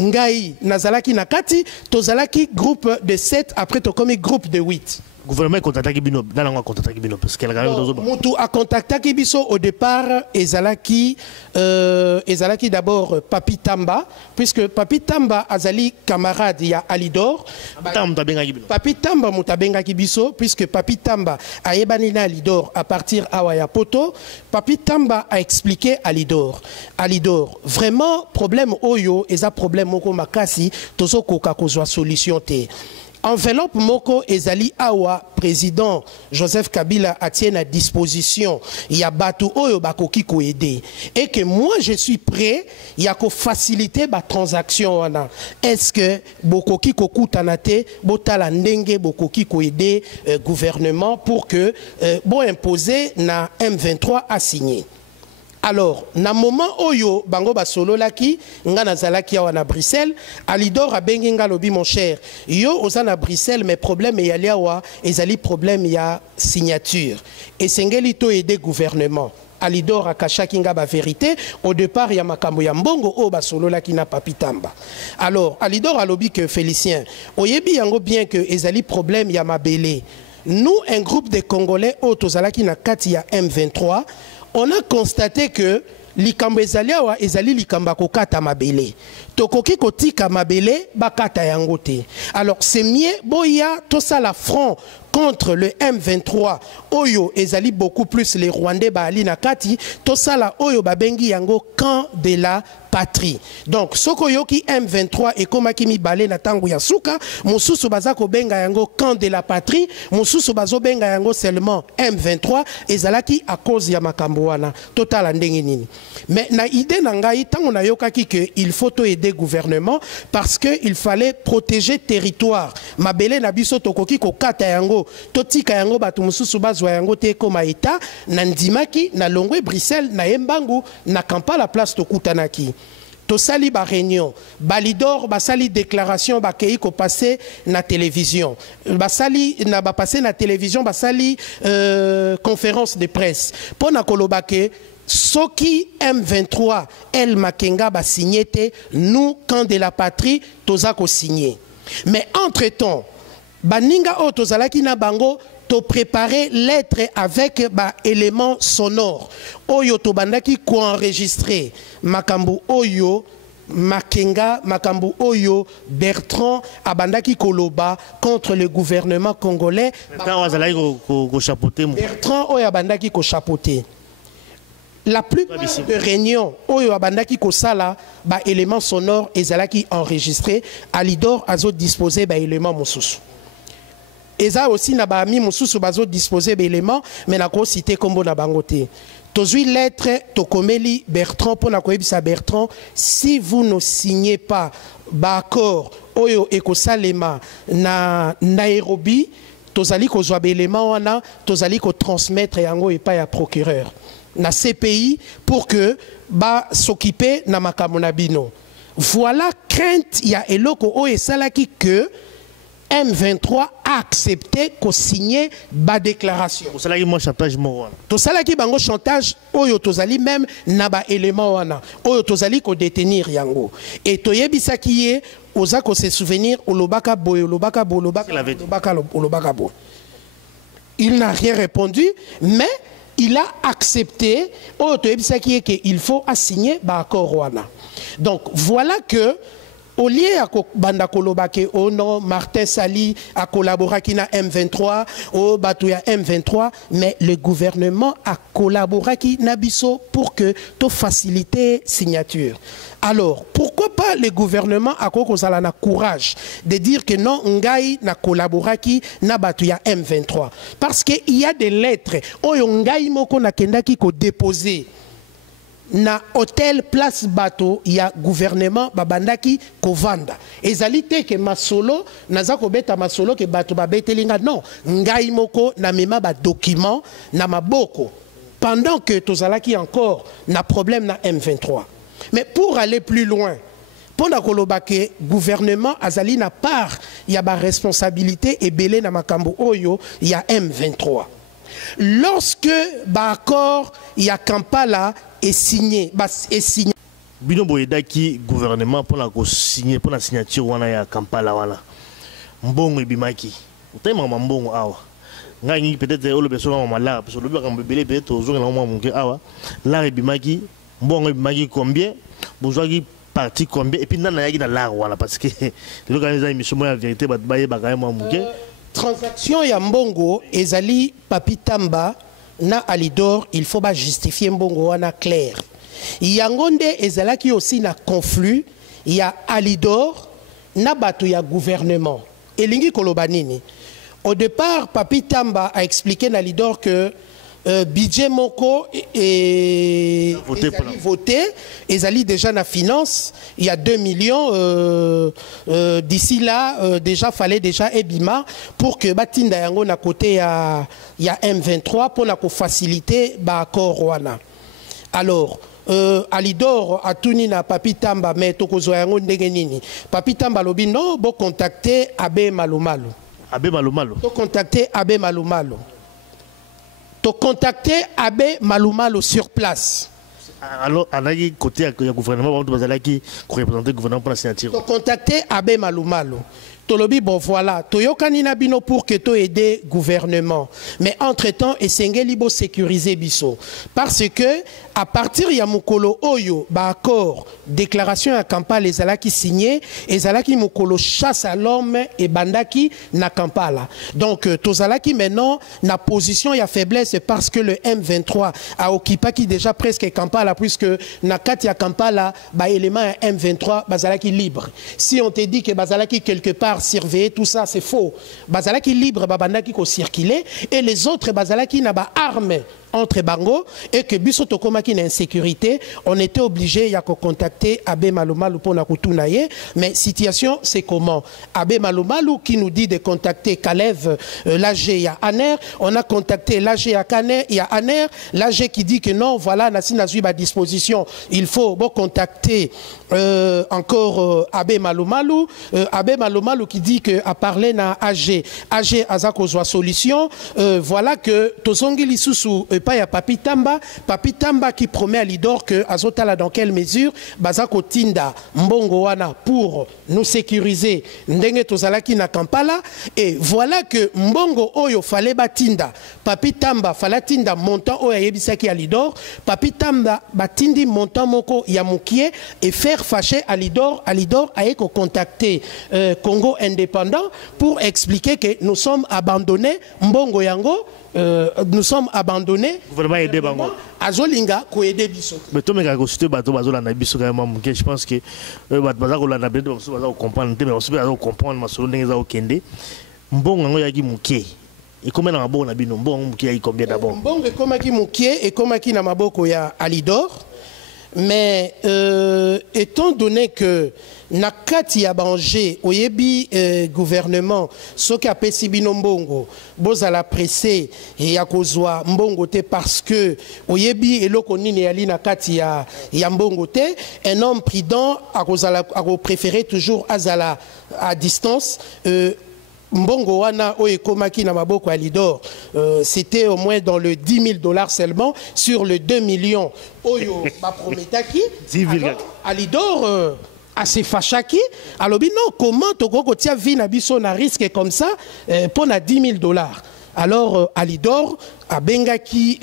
Ngai Nazalaki Nakati, Tozalaki groupe de 7, après Tokomi groupe de 8. Gouvernement contacté Kibino, dans la contacté Kibino, parce qu'elle a Moutou a contacté Kibiso au départ, Ezalaki d'abord Papi Tamba, puisque Papi Tamba Azali camarade, il y a Alidor. Papi Tamba Moutabenga Kibiso, puisque Papi Tamba a ébanina Alidor à partir Awaya Poto, Papi Tamba a expliqué Alidor. Alidor, vraiment, problème Oyo, et ça problème Moko Makasi, Tozo Koka Kozwa solution te. Enveloppe Moko Ezali Awa, président Joseph Kabila a tient à disposition. Il y a Batu Oyo Bakoki ko aider. Et que moi je suis prêt, il y a qu'à faciliter ma transaction. Est-ce que Bokoki Koku Tanate, Botala Ndenge Bokoki ko aider gouvernement pour que bon imposer na M23 a signé. Alors, na moment oyo bango basolo laki nga nazalaki awa na Bruxelles, Alidor a bengi nga lobi mon cher. Yo oza na Bruxelles mais problème ya liawa ezali problème ya signature. Et sengeli to aider gouvernement. Alidor a kachaki nga ba vérité au départ ya makambo ya mbongo o basolo laki na Papi Tamba. Alors, Alidor a lobi que Félicien, oyebi yango bien que ezali problème ya mabele. Nous un groupe de Congolais au tozalaki na kati ya M23. On a constaté que likambo ezali awa ezali likambo kokata mabele tokoki kotika mabele bakata yango te. Alors c'est mieux boya tosala front contre le M23 oyo ezali beaucoup plus les Rwandais baali na kati tosala oyo babengi yango camp de la patrie. Donc soko yoki M23 ekomaki mibale na tango ya suka mususu baza ko benga yango camp de la patrie mususu bazo benga yango seulement M23 ezalaki à cause ya makambo wana total ndenge nini. Mais na idée na ngai tango na yokaki que il faut to aider gouvernement parce que il fallait protéger territoire mabele na biso tokoki ko kata yango totika yango batu mususu bazwa yango te koma eta na ndimaki na longwe Bruxelles na Embangu na Kampala place tokutanaki tosali ba réunion balidor basali déclaration bakei ko passer na télévision basali na ba passer na télévision basali conférence de presse pona kolobake soki M23 El Makenga ba signé te nous camp de la patrie toza ko signé. Mais entre-temps baninga o tozalaki na bango to préparer lettre avec ba élément sonore oyo to bandaki ko enregistrer makambu oyo Makenga makambu oyo Bertrand abandaki koloba contre le gouvernement congolais. Bertrand oyo abandaki ko chapeauter. La plupart de réunions oyo abandaki ko sala ba élément sonore ezalaki enregistré Alidor azo disposer ba élément mosusu. Eza aussi na ba ami mosusu bazo disposer ba élément mais na ko citer kombo na bangote. Tozui lettre tokomeli Bertrand pour na koyebisa Bertrand si vous ne signez pas ba accord oyo ekosalema na Nairobi tozali ko zwa ba élément wana tozali ko transmettre yango epa ya procureur na CPI pour que ba s'occuper na makambo na bino. Voilà crainte ya eloko o esalaki que M23 a accepté ko signer ba déclaration. Tosalaki mo chantage mo wana. Tosalaki bango chantage oyo tozali même na ba élément wana oyo tozali ko détenir yango. Et toyebisaki ye oza ko se souvenir olobaka boy olobaka bo olobaka bo. Il n'a rien répondu mais il a accepté qu'il faut assigner l'accord Rwanda. Donc voilà que au lieu à banda kolobake oh non Martin Sali a collaboré avec na M23 au Batouya M23 mais le gouvernement a collaboré avec Nabiso pour que to faciliter signature. Alors pourquoi pas le gouvernement a na courage de dire que non ngai na collaboré avec na Batouya M23 parce que il y a des lettres oyo ngai moko na kendaki ko déposer na hôtel place bateau il y a gouvernement babandaki kovanda ezalité que masolo naza ko beta masolo que bateau babetelinga non ngai moko na mema ba document na maboko pendant que tozalaki encore na problème na M23. Mais pour aller plus loin pendant que le gouvernement azali na part il y a ba responsabilité et belé na makambo oyo il y a M23. Lorsque l'accord il y a Kampala est signé, Bino boyedaki gouvernement pour la signer pour la signature wana ya Kampala wana. Mbongo ibimaki. Utema mbongo awa. Ngani peut-être o le besoin mala parce que le ba mbebele peut-être ozo na mwa munke awa. La ibimaki mbongo ibimaki combien? Bozwaki parti combien et puis nana yaki na la wana parce que le gars les émissions la vérité ba baye ba ga mwa munke. Transaction ya mbongo ezali Papi Tamba na Alidor il faut pas justifier mbongo wana clair. Yangonde ezalaki aussi na conflit ya Alidor na bato ya gouvernement. Elingi kolobanini. Au départ Papi Tamba a expliqué na Alidor que budget moko et voté ezali déjà na finance il y a 2 millions d'ici là déjà fallait déjà ebima pour que batinda yango na côté ya M23 pour na ko faciliter ba accord wana. Alors Alidor atuni na Papi Tamba mais tokozwa yango ndenge nini Papi Tamba lobi non bo contacter Abe Malumalo. Abe Malumalo. To contacter Abe Malumalo. To contacter Abe Malumalo sur place. Alors, à la côté du gouvernement, on doit représenter le gouvernement pour la signature. To contacter Abe Malumalo. Tolobi bon voilà, toyokani na bino pour que to aider gouvernement. Mais entre-temps, essengeli bo sécuriser biso parce que à partir ya mukolo oyo ba accord déclaration à Kampala ezalaki signé ezalaki mukolo chasse à l'homme et bandaki na Kampala. Donc tozalaki maintenant na position ya faiblesse parce que le M23 a occupé qui déjà presque Kampala, puisque na kati ya Kampala ba élément M23 bazalaki libre. Si on te dit que bazalaki quelque part surveillé, tout ça c'est faux. Bazalaki libre babandaki ko circuler et les autres bazalaki na ba armes entre bango et que biso tokomaki na insécurité, on était obligé ya ko contacter Abbé Malumalu pour na kutunaye. Mais situation c'est comment? Abbé Malumalu qui nous dit de contacter Kalev, l'AG ya Aner, on a contacté l'AG ya Kaner, ya Aner, l'AG qui dit que non, voilà, nasi nazu ba disposition, il faut bon contacter encore Abbé Malumalu, Abbé Malumalu qui dit que a parlé na AG, AG azako zwa solution, voilà que tozongi lisusu pas ya Papi Tamba qui promet à Lidor que azotala dans quelle mesure bazako tinda mbongo wana pour nous sécuriser ndenge tozalaki na Kampala, et voilà que mbongo oyo fallait batinda Papi Tamba fallait tinda montant oyo yebisaki à Lidor, Papi Tamba batindi montant moko ya mukie et faire fâcher à Lidor aye ko contacter Congo indépendant pour expliquer que nous sommes abandonnés mbongo yango. Nous sommes abandonnés. Vraiment aider bango. Azolinga ko aider biso. Mais tout me ko cité bateau bazola na biso quand même je pense que bazako la na beto bazako comprendre mais aussi bazako comprendre masolo ndenge za okende. Mbongo ngo yaki mukie. Et combien na maboko na bino mbongo mukie yaki combien d'abord? Mbongo ekomaki mukie ekomaki na maboko ya Alidor. Mais étant donné que nakati ya banje oyebi gouvernement soki apesi bino mbongo bozala pressé ya kozwa mbongo te parce que oyebi eloko nini yali nakati ya mbongo te, un homme prudent ako préférer toujours azala à distance. Mbongo wana oye komaki na maboko ya Lidor, c'était au moins dans le $10,000 seulement sur le 2 millions oyo ba prometaki. Alidor assez fachaki alobi non, comment toko tia vi na biso na risque comme ça pour na $10,000. Alors Alidor abengaki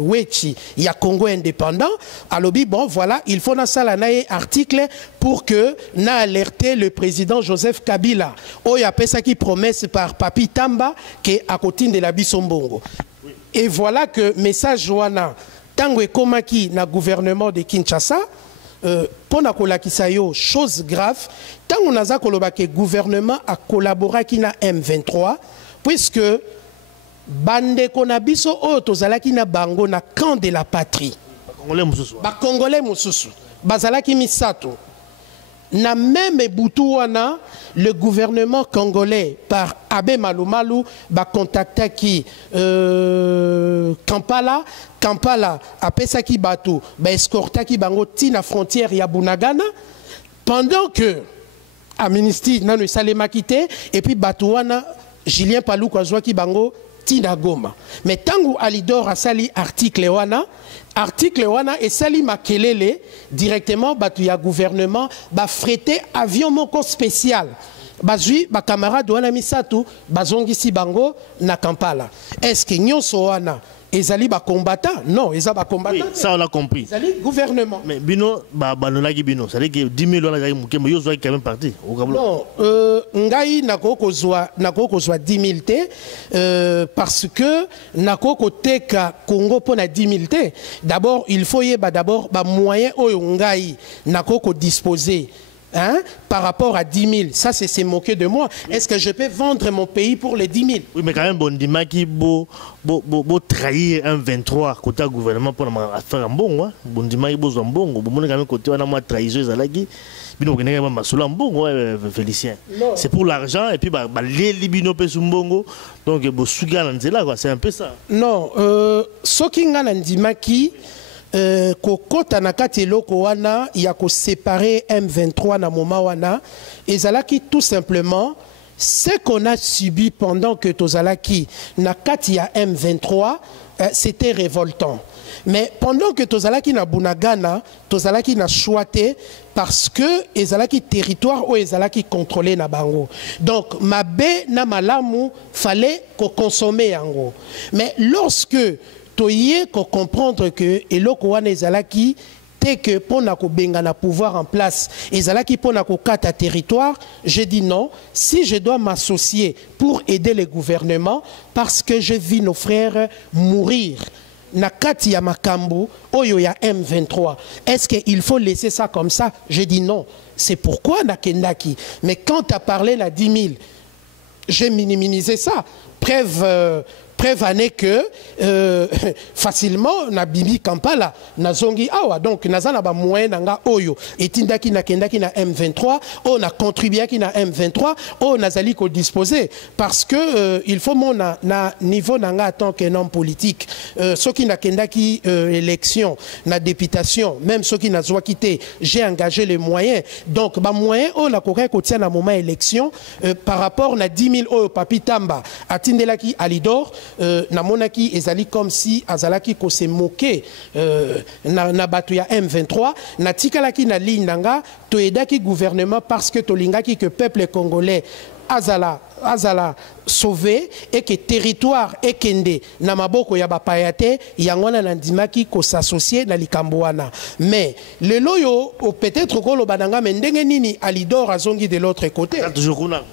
wechi ya Congo indépendant alobi bon voilà, il faut na sala na article pour que na alerter le président Joseph Kabila oya pesa qui promesse par Papi Tamba que akotine de la bisombongo. Et voilà que message wana tango ekomaki na gouvernement de Kinshasa pour na kolakisa yo chose grave tango naza koloba ke gouvernement a collaboré ki na M23 puisque bande konabiso oyo tozalaki na bango na camp de la patrie ba congolais mususu bazalaki misato na même butu wana le gouvernement congolais par Abbé Malumalu ba contactaki Kampala apesaki batu ba escortaki bango tina frontière ya Bunagana pendant que Amnesty nanu salema quitté et puis batu wana Julien Paluku azwaki bango tina Goma. Mais tangu Alidor a sali article wana et sali makelele directement batu ya gouvernement ba freté avion moko spécial bazui ba camarade wana misatu bazongisi bango na Kampala. Est-ce que nyonso wana ezali ba combattant? Non, ezali ba combattant. Oui, ça on a compris. Ezali gouvernement. Mais bino ba banonaki bino, ça veut dire que 10 000 $, mukembo yo zwa quand même parti. Non, ngai nakoko zwa 10 000 te parce que nakoko teka Congo pona 10 000 te. D'abord, il faut yeba d'abord ba moyen oyo ngai nakoko disposer. Hein? Par rapport à 10 000, ça c'est se moquer de moi. Oui. Est-ce que je peux vendre mon pays pour les 10 000? Oui, mais quand même, bon, dis-moi qui beau trahir un 23 côté gouvernement pour faire un bon, hein? Bon, dis-moi qui beau un bon, bon, quand même côté on a moins trahison, ça là qui, bino qu'on a même sur un bon, ouais, Félicien. C'est pour l'argent et puis bah les libino pe sumbongo, donc bon suga là quoi, c'est un peu ça. Non, ce qui nga ndima qui kokota na kati eloko wana ya ko séparer M23 na moma wana ezalaki tout simplement ce qu'on a subi pendant que tozalaki na kati ya M23 c'était révoltant. Mais pendant que tozalaki na Bunagana, tozalaki na Chouate parce que ezalaki territoire où ezalaki contrôlé na bango. Donc mabe na malamu fallait qu'on consomme yango. Mais lorsque toye ko comprendre que eloko wana ezalaki te que pour na ko benga na pouvoir en place ezalaki pour na ko kata territoire. Je dis non, si je dois m'associer pour aider le gouvernement parce que j'ai vu nos frères mourir na kati ya makambo oyo ya M23, est-ce qu'il faut laisser ça comme ça? Je dis non. C'est pourquoi na kendaki. Mais quand tu as parlé la 10 000, j'ai minimisé ça. Preuve année que facilement na bibi Kampala na zongi awa, donc nazana ba moyen nanga oyo etindaki na kendaki na M23 on a contribué ki na M23 on nazali ko disposer parce que il faut mon na niveau nanga en tant qu'un homme politique ceux qui na kendaki élection na députation même ceux qui na zwa quitté j'ai engagé les moyens donc ba moyen on a correct ko tia na moment élection par rapport na 10 000 oyo Papi Tamba atindelaki Alidor namonaki ezali comme si azalaki ko se moquer na batu ya M23 na tikalaki na ligne nanga to edaki gouvernement parce que tolingaki que peuple congolais azala sauvé et que territoire ekende na maboko ya bapayate yangwana na ndimaki ko s'associer na likambo wana mais le loyo peut-être ko lobananga mendenge nini Alidor azongi de l'autre côté.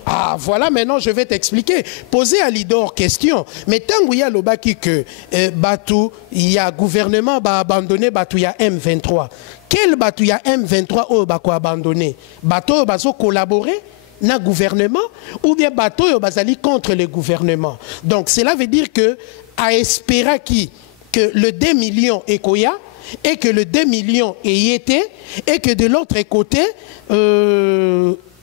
Ah voilà, maintenant je vais t'expliquer. Poser Alidor question mais tangu ya lobaki que batu ya gouvernement ba abandonné batu ya M23. Quel batu ya M23 o ba ko abandonné? Bato bazo collaborer na gouvernement ou bien bateau yo bazali contre le gouvernement. Donc cela veut dire que à espérer que le 2 millions est koya et que le 2 millions est été et que de l'autre côté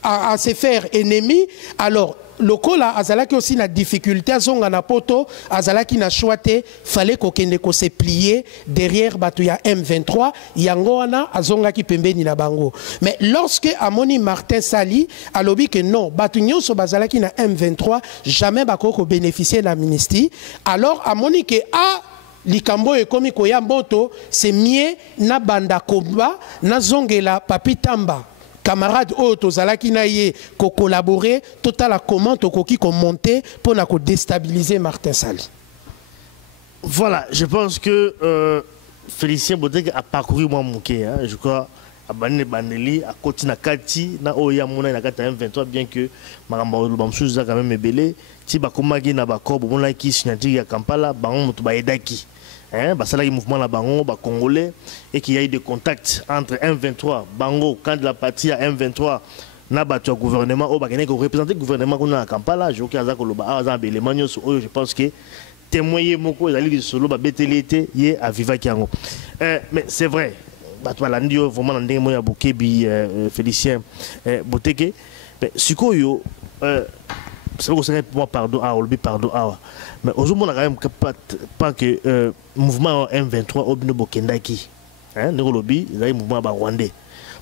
à se faire ennemi, alors lokola azalaki aussi na difficulté azonga na poto azalaki na choité fallait kokende ko se plier derrière batu ya M23 yango wana azongaki pembeni na bango. Mais lorsque amoni Martin Sali alobi que non batu nyonso bazalaki na M23 jamais bakoko bénéficier la amnistie, alors amoni que likambo ekomi koya mboto c'est mieux na banda komba na zongela Papi Tamba camarade auto zalaki na ye ko collaborer total comment tokoki ko monter pour na ko déstabiliser Martin Sali. Voilà, je pense que Félicien Boteke a parcouru moi mouké hein, je crois à Banene Bandeli à côté na kati na oya mona na kati M23 bien que maramba bamsou za quand même belé ti ba komaki na ba kobo mona ki signature ya Kampala bango mutu ba edaki. Hein, bah, c'est là le mouvement la Bango, bah, congolais, et qu'il y a eu des contacts entre M23, Bango, quand la partie à M23 n'a battu le gouvernement, oh, bah, il y a représenté le gouvernement qu'on a à Kampala, je pense que témoigner moko ils allaient solo ba betelete yé à Viva Kiango. Mais c'est vrai, bah, toi l'andio vraiment l'andé moya Bokebi Félicien Boteke, mais sikoyo c'est pour ça que moi pardon mais aujourd'hui on a quand même pas que mouvement M23 au bino bokendaki hein ne lobby il y a mouvement rwandais.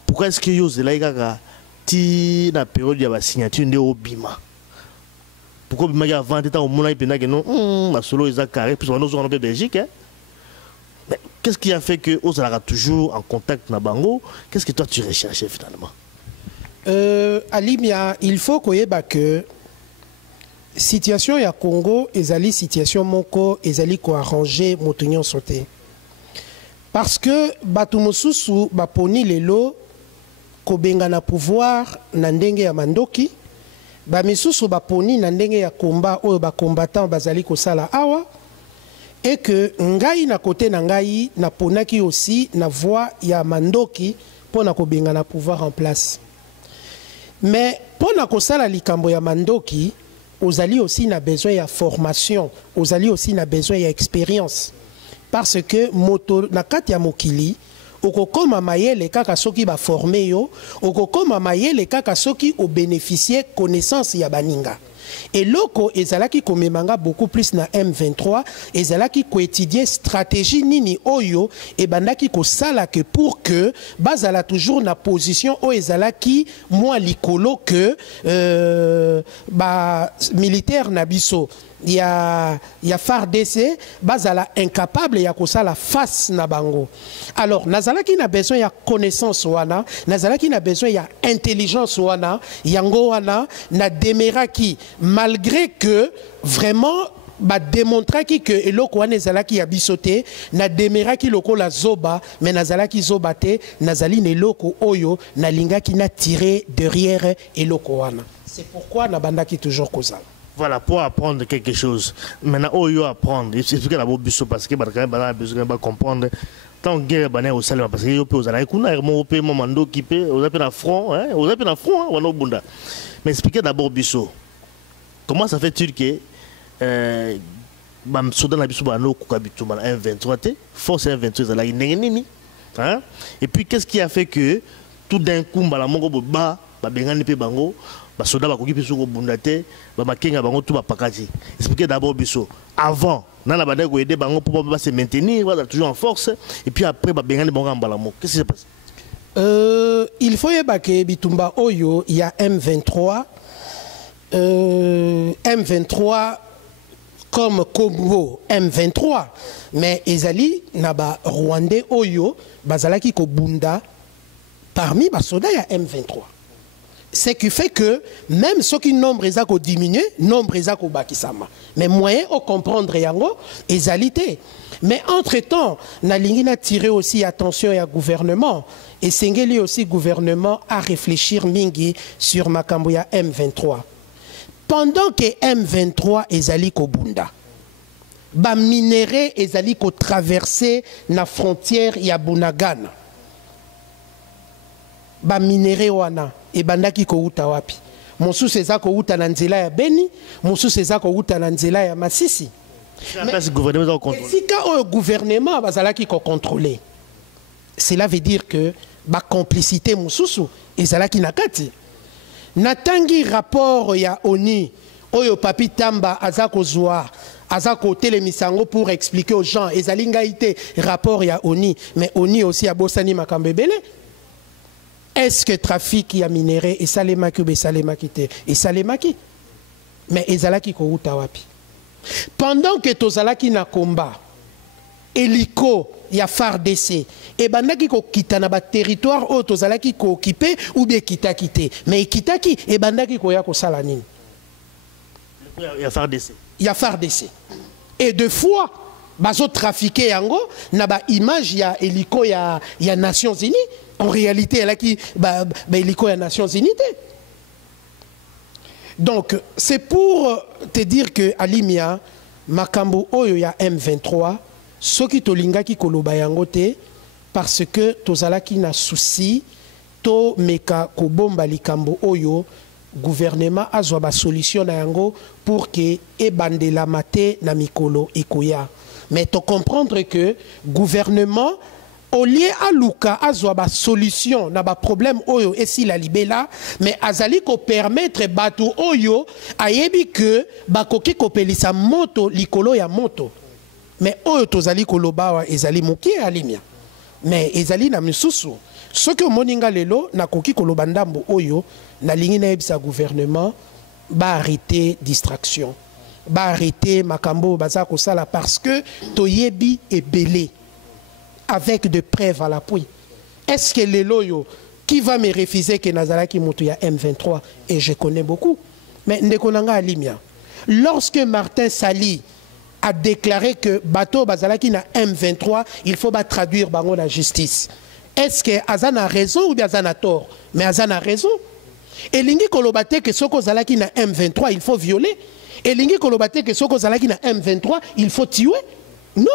Pourquoi est-ce que yo zelaika ti na période ya signature nde obima pourquoi bima ya avant état au mona ipenda que non ma solo isa carré puis on en Belgique hein? Mais qu'est-ce qui a fait que Ozala toujours en contact na bango? Qu'est-ce que toi tu recherchais finalement? Alimia, il faut koyeba que situation ya Congo ezali situation moko ezali ko arranger motunyo sauté parce que batu mosusu baponi lelo ko benga na pouvoir na ndenge ya mandoki ba misusu baponi na ndenge ya combat oyo ba combattant bazali ko sala awa et que ngai na côté na ngai na ponaki aussi na voix ya mandoki pona ko benga na pouvoir en place mais pona ko sala likambo ya mandoki Ozali aussi n'a besoin de formation, Ozali aussi n'a besoin d'expérience. Parce que moto na kati ya mokili, okokoma mayele kaka soki ba formé yo, okokoma mayele kaka soki o bénéficier connaissance ya baninga. Et loko ezalaki komemanga beaucoup plus na M23, ezalaki ko étudier stratégie nini oyo et bandaki ko sala que pour que bazala toujours na position o ezalaki moins likolo que ba militaire na biso ya FARDC bazala incapable ya kosala face na bango. Alors nazalaki na besoin ya connaissance wana, nazalaki na besoin ya intelligence wana, yango wana na demeraki malgré que vraiment ba démontraki que eloko wana ezalaki ya bisote na demeraki loko la zoba mais nazalaki zoba te nazali ne loko oyo na lingaki na tirer derrière eloko wana. C'est pourquoi na bandaki toujours kozala. Voilà, pour apprendre quelque chose. Maintenant, oyo apprendre, il suffit que la biso parce que quand même besoin de comprendre tant guerre bané au salement parce que yo pe ozala kuna mo pe momando qui pe ozape na front hein, ozape na front wana bunda. Mais expliquez d'abord biso. Comment ça fait-il que bam soda na biso bano kukabitu bana M23 force M23 za la nini hein, et puis qu'est-ce qui a fait que tout d'un coup bala mongo ba bengani pe bango ba soda ba koki biso ko bundate ba makenga bango tout ba pakati. Expliquez d'abord biso avant nana banda ko aider bango pour ba se maintenir ba toujours en force et puis après ba bengani bango mbala mo. Qu'est-ce qui se passe? Il faut y que bitumba oyo il y a M23 M23 comme Congo M23 mais ezali naba Rwandais oyo bazalaki ko bunda parmi basoda ya M23. Ce qui fait que même ceux qui nombre ezako diminuer nombre ezako bakisama mais moyen au comprendre yango ezalité. Mais entre-temps nalingi na tirer aussi attention ya gouvernement et sengeli aussi gouvernement à réfléchir mingi sur makambo ya M23. Pendant que M23 ezali ko bunda, ba minéré ezali ko traverser la frontière ya Bunagana. Ba minéré wana e bandaki ko uta wapi? Mosusu ezako uta na nzela ya Beni, mosusu ezako uta na nzela ya Masisi. Mais gouvernement contrôle. Si ka gouvernement bazalaki ko contrôler. Cela veut dire que ba complicité mosusu ezalaki nakati. Natangi rapport ya ONU oyo papi Tamba azako zoa azako telemisango pour expliquer aux gens ezalinga ite rapport ya ONU mais ONU aussi a bosani makambebele. Est-ce que trafic ya minéré et salemaki ou salemaki te et salemaki mais ezalaki ko uta wapi pendant que tozalaki na combat hélico ya FARDC et bandaki ko kita na ba territoire o tozalaki ko occupé ou bien kita kité mais kitaki et bandaki ko ya ko sala nini ya FARDC et deux fois bazo trafiquer yango na ba image ya hélico ya Nations Unies en réalité elle a qui ba hélico ya Nations Unies. Donc c'est pour te dire que Alimia makambo oyo ya M23 soki tolinga ki koloba yango te parce que tozalaki na souci to meka kobomba likambo oyo gouvernement azwa ba solution na yango pour que ebandela mate na mikolo ekoya mais to comprendre que gouvernement au lieu à Luka azwa ba solution na ba problème oyo esi la libela mais azali ko permettre batu oyo ayebi que bakoki kopelisa moto likolo ya moto. Mais oyo tozali kolobawa ezali mokie Alimia mais ezali na misusu soki moninga lelo na koki koloba ndambo oyo na lingi na ebisa gouvernement ba arrêter distraction ba arrêter makambo baza ko sala parce que toyebi ebele avec de preuves à l'appui. Est-ce que lelo yo qui va me refuser que nazalaki moto ya M23 et je connais beaucoup mais ndekonanga Alimia lorsque Martin Sali a déclaré que bateau bazalaki na M23 il faut ba traduire bango la justice. Est-ce que Azana a raison ou bien Azana a tort? Mais Azana a raison. Et lingi kolobate que soko zalaki na M23 il faut violer. Et lingi kolobate que soko zalaki na M23 il faut tuer. Non.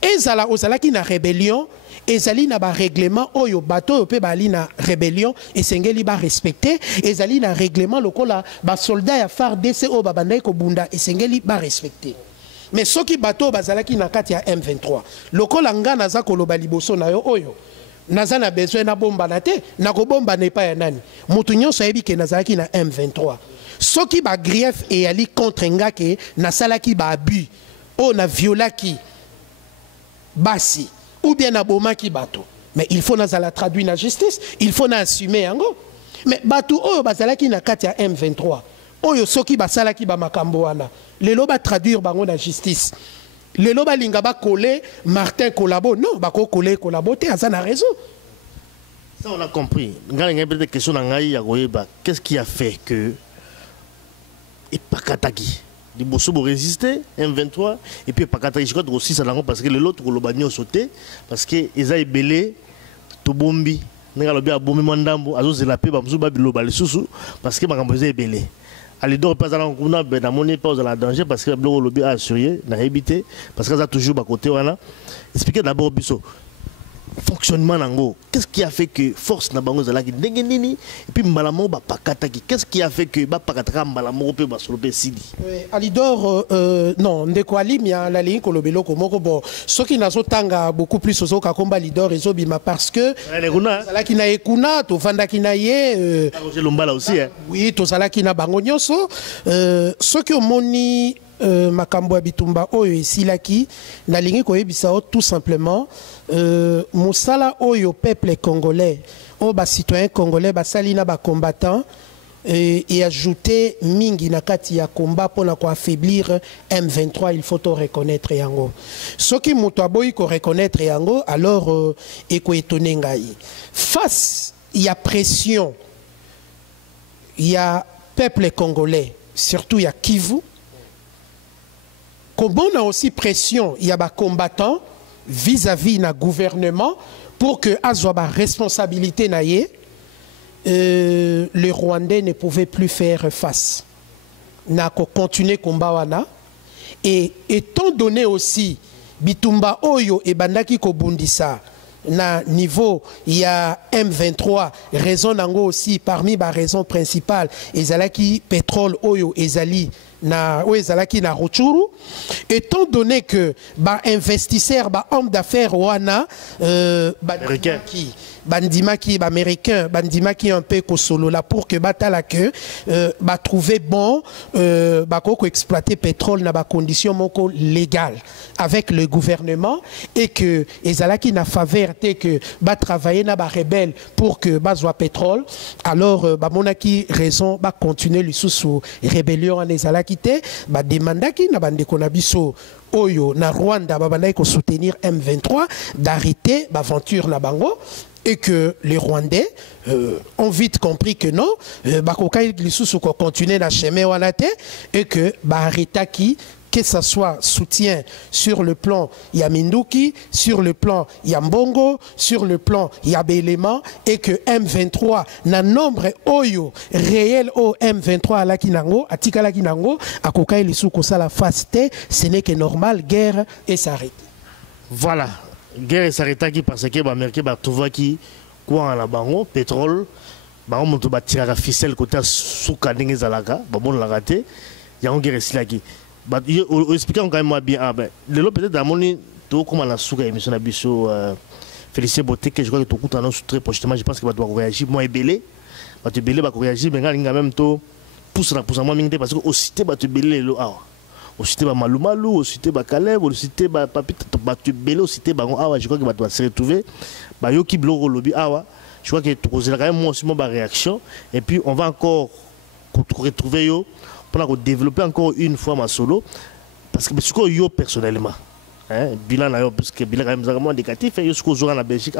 Ezala ozalaki na rébellion, ezali na ba règlement oyo bateau pe bali na rébellion et sengeli ba respecter, ezali na règlement lokola ba soldat ya FARDC o ba bandai ko bunda et sengeli ba respecter. Mais ceux qui bateau bazalaki na kati ya M23 lokola nga naza koloba liboso na yo oyo naza na besoin na bomba na te na ko bomba ne pa ya nani mutu nyonso yebi ke nazalaki na M23 ceux qui ba grief et ali contre nga ke na salaki ba abus o na violaki basi ou bien na bomaki bateau mais il faut nazala traduire la justice il faut na assumer yango mais bateau oyo bazalaki na kati ya M23 oyo soki basalaki ba makambo wana lelo ba traduire bango na justice lelo ba linga ba coller Martin Kolabo non ba ko coller Kolabo te azana raison. Ça on a compris. Ngala ngebe de question na ngai ya koyeba qu'est-ce qui a fait que et pakataki Les bosso pour résister, M23, et puis Pakata, je crois aussi ça parce que l'autre, le bagnon sauté, parce que ils ont belé, Tobombi, n'a pas bombi mandambo, azo zelapé, bamzou babilo balisusu, parce que ma camposé est belé. Alidor pas dans le dans mon épouse dans la danger, parce que le lobby a assuré, n'a évité, parce que ça a toujours à côté, voilà. Expliquez d'abord, Bisso. Fonctionnement nango, qu'est-ce qui a fait que force na bango zala ki ndenge nini et puis malamo ba pakata ki, qu'est-ce qui a fait que ba pakata malamo pe ba solope sidi Alidor non ndeko alimia la ligne kolobelo ko moko bon ce qui nazo tanga beaucoup plus ozo ka komba Alidor ezo bima parce que zala ki na ekuna to vanda ki na ye Roger Lombala aussi hein oui to zala ki na bango nyonso ce qui omoni makambo ya bitumba oyo esilaki na lingi koyebisa tout simplement mosala oyo peuple congolais o ba citoyen congolais basali na ba combattant et ajouter mingi na kati ya combat pour na ko affaiblir M23 il faut to reconnaître yango soki moto aboyi ko reconnaître yango alors eko étonner ngai face il y a pression il y a peuple congolais surtout il y a Kivu. Comme on a aussi pression, il y a des combattants vis-à-vis du gouvernement pour que Azoba responsabilité naie, les Rwandais ne pouvaient plus faire face. N'a continué combat wana et étant donné aussi bitumba oyo et bandaki ko bundisa na niveau il y a M23 raison nango aussi parmi les raisons principales ezalaki pétrole oyo ezali na ezalaki na Rutshuru étant donné que ba investisseurs ba homme d'affaires wana bandimaki ba américain bandimaki un peu kosolo là pour que batala que ba trouver bon ba ko exploiter pétrole na ba condition moko légale avec le gouvernement et que ezalaki na faveur que ba travailler na ba rebelle pour que ba soit pétrole alors ba monaki raison ba continuer le sous rébellion en ezalaki te ba demandaki na bandeko na biso oyo na Rwanda ba bandaki ko soutenir M23 d'arrêter ba aventure na bango et que les Rwandais ont vite compris que non bakokai lisusu ko continuer na chemin wana te et que ba arrêtaki que ce soit soutien sur le plan Yaminduki, sur le plan Yambongo, sur le plan Yabelema, et que M23 n'a nombre oyo réel au M23 à la Kinango, à Tikala Kinango, à Kokai Lissuko Sala Fasté, ce n'est que normal, guerre et s'arrête. Voilà, guerre et s'arrête parce que les Américains ont trouvé qui quoi en la bango, pétrole, bango monte ba tirer la ficelle côté souka ndenge zalaka, bon la raté, il y a une guerre ici là qui expliquons quand même bien. Le lot peut-être dans mon tout comme on a sous émission d'Abisso Félicien Boté que je crois que tout le monde très prochainement je pense qu'il va devoir réagir moi et belé va te belé va réagir mais quand même tout pousse moi mingé parce que au cité va te belé le ah au cité va Malumalu au cité va Caleb au cité va papi va te belé au cité va ah je crois qu'il va se retrouver bah yo qui bloque lobby ah je crois que tu causes quand même moi aussi ma réaction et puis on va encore retrouver yo pour développer encore une fois ma solo parce que ce que yo personnellement bilan parce que bilan quand même vraiment négatif et ce que je en Belgique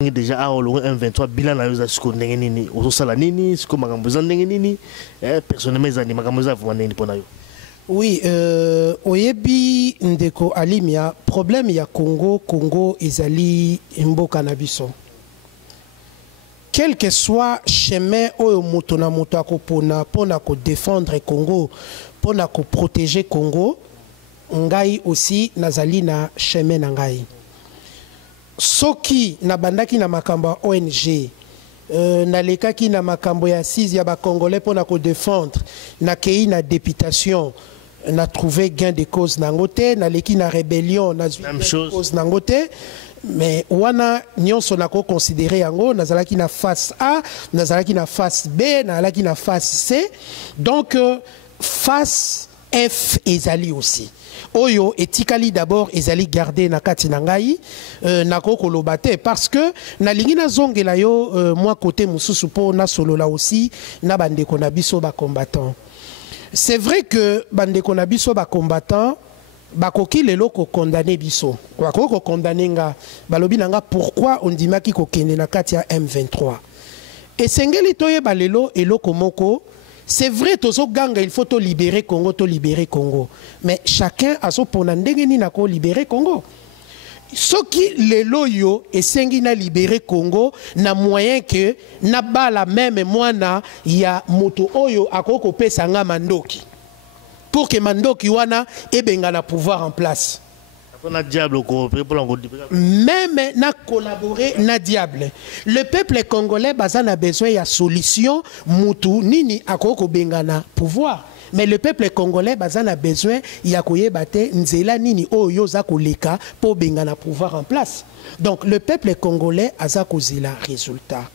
déjà à M23 bilan ce que ndenge nini au sala nini ce que makamboza ndenge nini personnellement zani makamboza vraiment nini pona yo oui oyebi ndeko alimia problème ya Congo ezali mboka na biso. Quel que soit chemin où moto na moto akopona pona ko défendre Congo, pona ko protéger Congo, ngai aussi nazali na chemin na ngai. Soki na bandaki na makambo ONG, na lekaki na makambo ya 6 ya ba Congolais pona ko défendre, na kei na députation, na trouvé gain de cause nangote, na leki na rébellion, na cause nangote. Mais wana nyonso nako considérer yango nazalaki na face A, nazalaki na face B, nazalaki na face C. Donc face F ezali aussi. Oyo etikali d'abord ezali garder na kati na ngai nako kolobate parce que na lingi na zongela yo moi côté mususu po na solo là aussi na bandeko na biso ba combattant. C'est vrai que bandeko na biso ba combattant bakoki lelo ko condamner biso ko condamner nga balobi nanga pourquoi on dimaki ko kende na kati ya M23 et sengeli toye balelo eloko moko c'est vrai, ganga, il faut te libérer Congo. Mais chacun a son ponandengeni na ko libérer Congo. Ce qui les loyo et sengi na libérer Congo na moyen que na bala même moana ya moto oyo akoko pesa nga mandoki. Pour que mandoki wana ebenga na pouvoir en place. Même na collaborer na diable. Le peuple congolais bazan a besoin de solution mutu nini akoko bengana pouvoir. Mais le peuple congolais bazan a besoin ya koyebate nzela nini oyo za koleka pour bengana pouvoir en place. Donc le peuple congolais aza kozila résultat.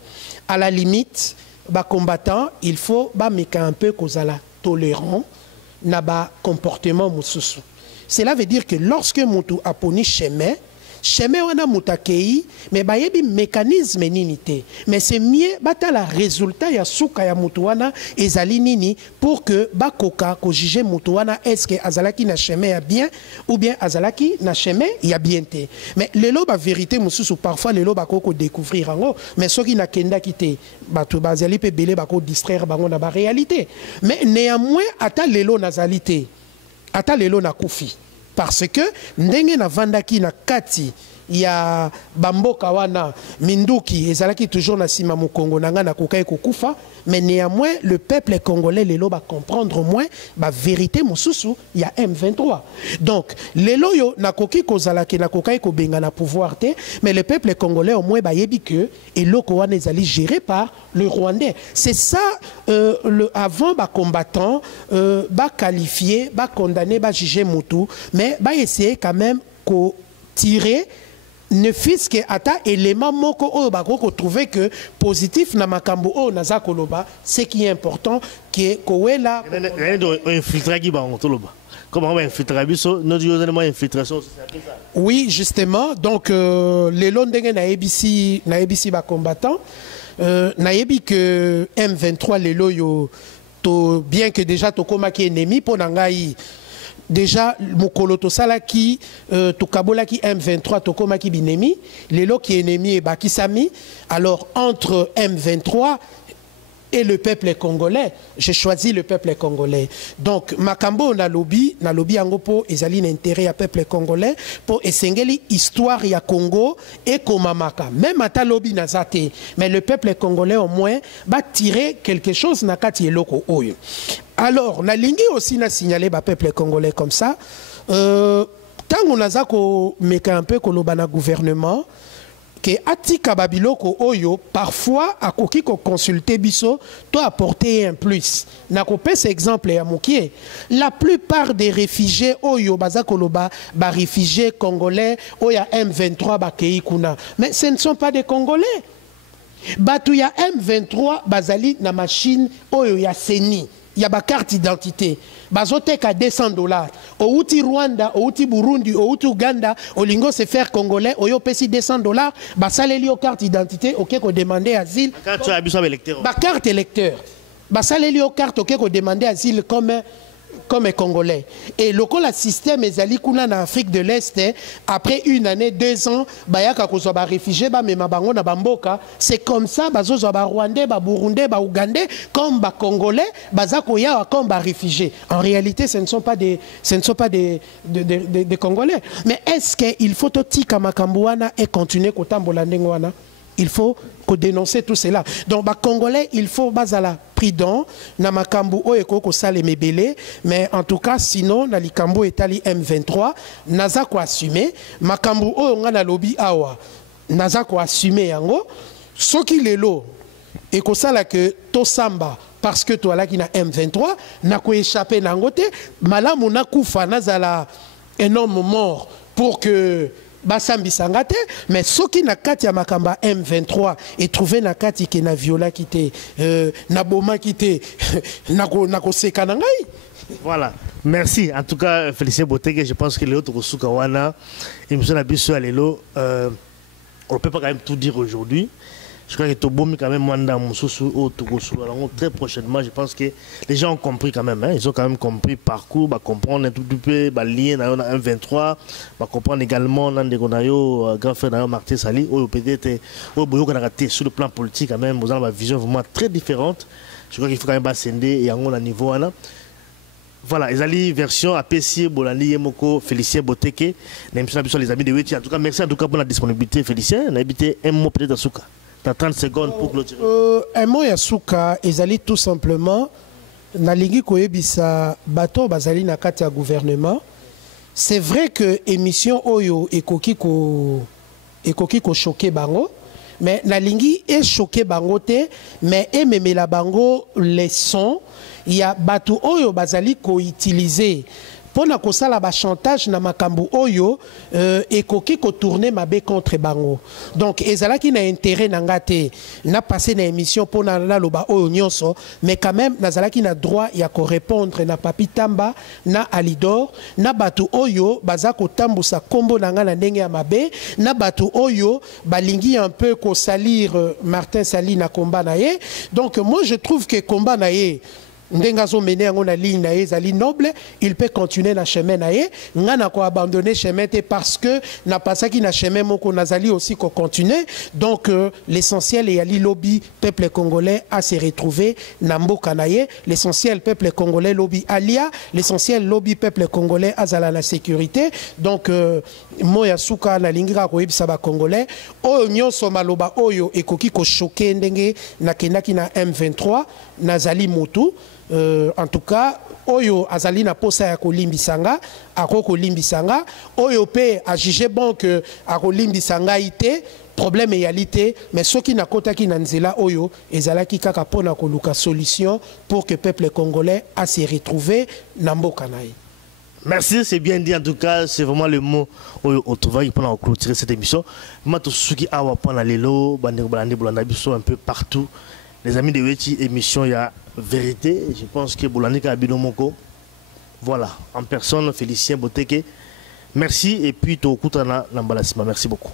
À la limite, ba combattant, il faut ba meka un peu kozala tolérant na ba comportement mususu. Cela veut dire que lorsque Moutou a poni chemin wana mutakei, mais bayebi mécanisme ninité. Mais c'est mieux bata la résultat ya souka ya Moutouana ezali nini pour que bakoka ko juger Moutouana est-ce que azalaki na chemin ya bien ou bien azalaki na chemin ya bien té. Mais lelo ba vérité mususu parfois lelo bakoko découvrir ango, mais soki na kenda kité batu bazali pe belé bako distraire bango na ba réalité. Mais néanmoins ata lelo nazalité. Ata lelo na kufi parce que ndenge na vandaki na kati ya bamboka wana minduki ezalaki toujours na sima mukongo nanga na kokai kokufa, mais néanmoins le peuple congolais lelo ba comprendre au moins ba vérité mususu ya M23. Donc lelo yo na koki kozalaki na kokai ko benga na pouvoir te, mais le peuple congolais au moins ba yebi que eloko wana ezali géré par le Rwandais. C'est ça le avant ba combattant ba qualifier, ba condamner, ba juger Moutou, mais ba essayer quand même ko tirer ne fût-ce que ata élément moko o bakoko trouver que positif na makambo o naza koloba, ce qui est important que kowela infiltrer qui ba toloba. Comment on va infiltrer biso notre infiltration. Oui, justement, donc les londenge na ABC ba combattant na yebi que M23 les loyo to bien que déjà to komaki ennemi pour nangai. Déjà, Mokolo Tosala qui Tokabola qui M23 Tokoma qui binemi, Lelo qui est ennemi et Bakisami. Alors entre M23 et le peuple congolais, j'ai choisi le peuple congolais. Donc Makambo na lobby angopo ezali n'intérêt à peuple congolais pour esengeli histoire ya Congo et Komamaka. Même ata lobby nazate, mais le peuple congolais au moins va tirer quelque chose na kati eloko oyo. Alors, na lingi aussi na signalé ba peuple congolais comme ça. Tant on a ko meka un peu kolobana gouvernement que atika babiloko oyo parfois a koki ko consulter biso to apporter un plus. Na ko pese exemple ya mokie. La plupart des réfugiés oyo bazakoloba ba réfugiés congolais oya M23 ba kei kuna. Mais ce ne sont pas des Congolais. Batu ya M23 bazali na machine oyo ya seni. Il y a ma carte d'identité. Bazotek à $200. Au outil Rwanda, au outil Burundi, au outil Uganda, au lingo se faire congolais, au yo pesi $200. Basaleli au carte d'identité, ok ko demander asile. Ma carte électeur. Basaleli au carte, ok ko demander asile comme congolais. Et le système ezali kuna en Afrique de l'Est après une année 2 ans bayaka ko ba réfugié ba mema bango na bamboka, c'est comme ça bazo ba rwandais ba burundais ba ougandais comme ba congolais bazako ya comme ba réfugiés. En réalité ce ne sont pas des congolais. Mais est-ce qu'il faut tika makambuana et continuer ko tambola ndengwana? Il faut dénoncer tout cela. Donc, les Congolais, il faut bazala prudent. Na makambu o eko ko sale mebele, mais en tout cas, sinon, na likambo etali M23, naza ko assumer. Makambu o nga na lobby awa, naza ko assumer yango. Soki lelo eko sala que to samba parce que toi là qui na M23, na ko échapper nangote, malamu na kufa nazala énorme mort pour que Basambi Sangate, mais ce qui n'a kati ya makamba M23 et trouvé na kati qui na viola quitté, na boma quitté, na ko sekanangai. Voilà, merci. En tout cas, Félicien Botege, je pense que les autres Sukawana, et M. Nabiso Alelo, on ne peut pas quand même tout dire aujourd'hui. Je crois que Tobomi quand même Manda Moussou au Togosu. Alors très prochainement, je pense que les gens ont compris quand même. Hein, ils ont quand même compris le parcours, bah, comprendre un tout petit peu bah, lien dans un 23, bah, comprendre également dans grand frère Martin Sali, ou peut-être sur le plan politique quand même, vous avez une vision vraiment très différente. je crois qu'il faut quand même ascender et en niveau là. Voilà, les version APC, Bolani Yemoko, Félicien Boteke, les amis de Weti. En tout cas, merci en tout cas pour la disponibilité, Félicien. On a habité un mot peut-être à Souka. Tu as 30 secondes pour clôturer. Un mot à Souka, ils tout simplement, na lingi koyebisa bato bazali na kati ya gouvernement. C'est vrai que émission Oyo et Koki ko choqué bango, mais na lingi est choqué bango te, mais et la bango les sons. Il y a bateau oyo bazali ko utiliser pour na kosala ba chantage na makambu oyo et koki ko tourner mabe contre bango. Donc ezala ki na intérêt na ngate na passer na émission pour na loba oyo nyonso, mais quand même nazala ki na droit ya ko répondre na Papi Tamba na Alidor na bateau oyo baza ko tambusa kombo na nga na ndenge ya mabe na bateau oyo balingi un peu ko salir Martin Sali na combat na ye. Donc moi je trouve que combat na ye Ndengazo mené en la ligne nae zali noble, il peut continuer na chemin nae, ngana ko abandonner chemin parce que na pas qui na chemin moko nazali aussi ko continuer. Donc l'essentiel est ali lobby peuple congolais à se retrouver na mboka nae, l'essentiel peuple congolais lobby alia, l'essentiel lobby peuple congolais azala la sécurité. Donc moya suka na lingira ko yebisa ba congolais oyo nyonso maloba oyo ekoki ko choquer ndenge na kenaki na M23 nazali mutu. En tout cas, Oyo azali na posa ya kolimbisanga, ako kolimbisanga, Oyo pe a jugé bon que a kolimbisanga ite, problème réalité, mais ce qui n'a kota ki nanzela Oyo, ezala ki kaka pona koluka solution pour que le peuple congolais a se retrouver na mboka naye. Merci, c'est bien dit en tout cas, c'est vraiment le mot au travail pour clôturer cette émission. Matosuki awa pona lelo, bandeko balandi bolanda biso un peu partout. Les amis de Weti, émission, il y a vérité. Je pense que Boulanika Abinomoko, voilà, en personne, Félicien Boteke. Merci et puis Tokutana Nambalasima. Merci beaucoup.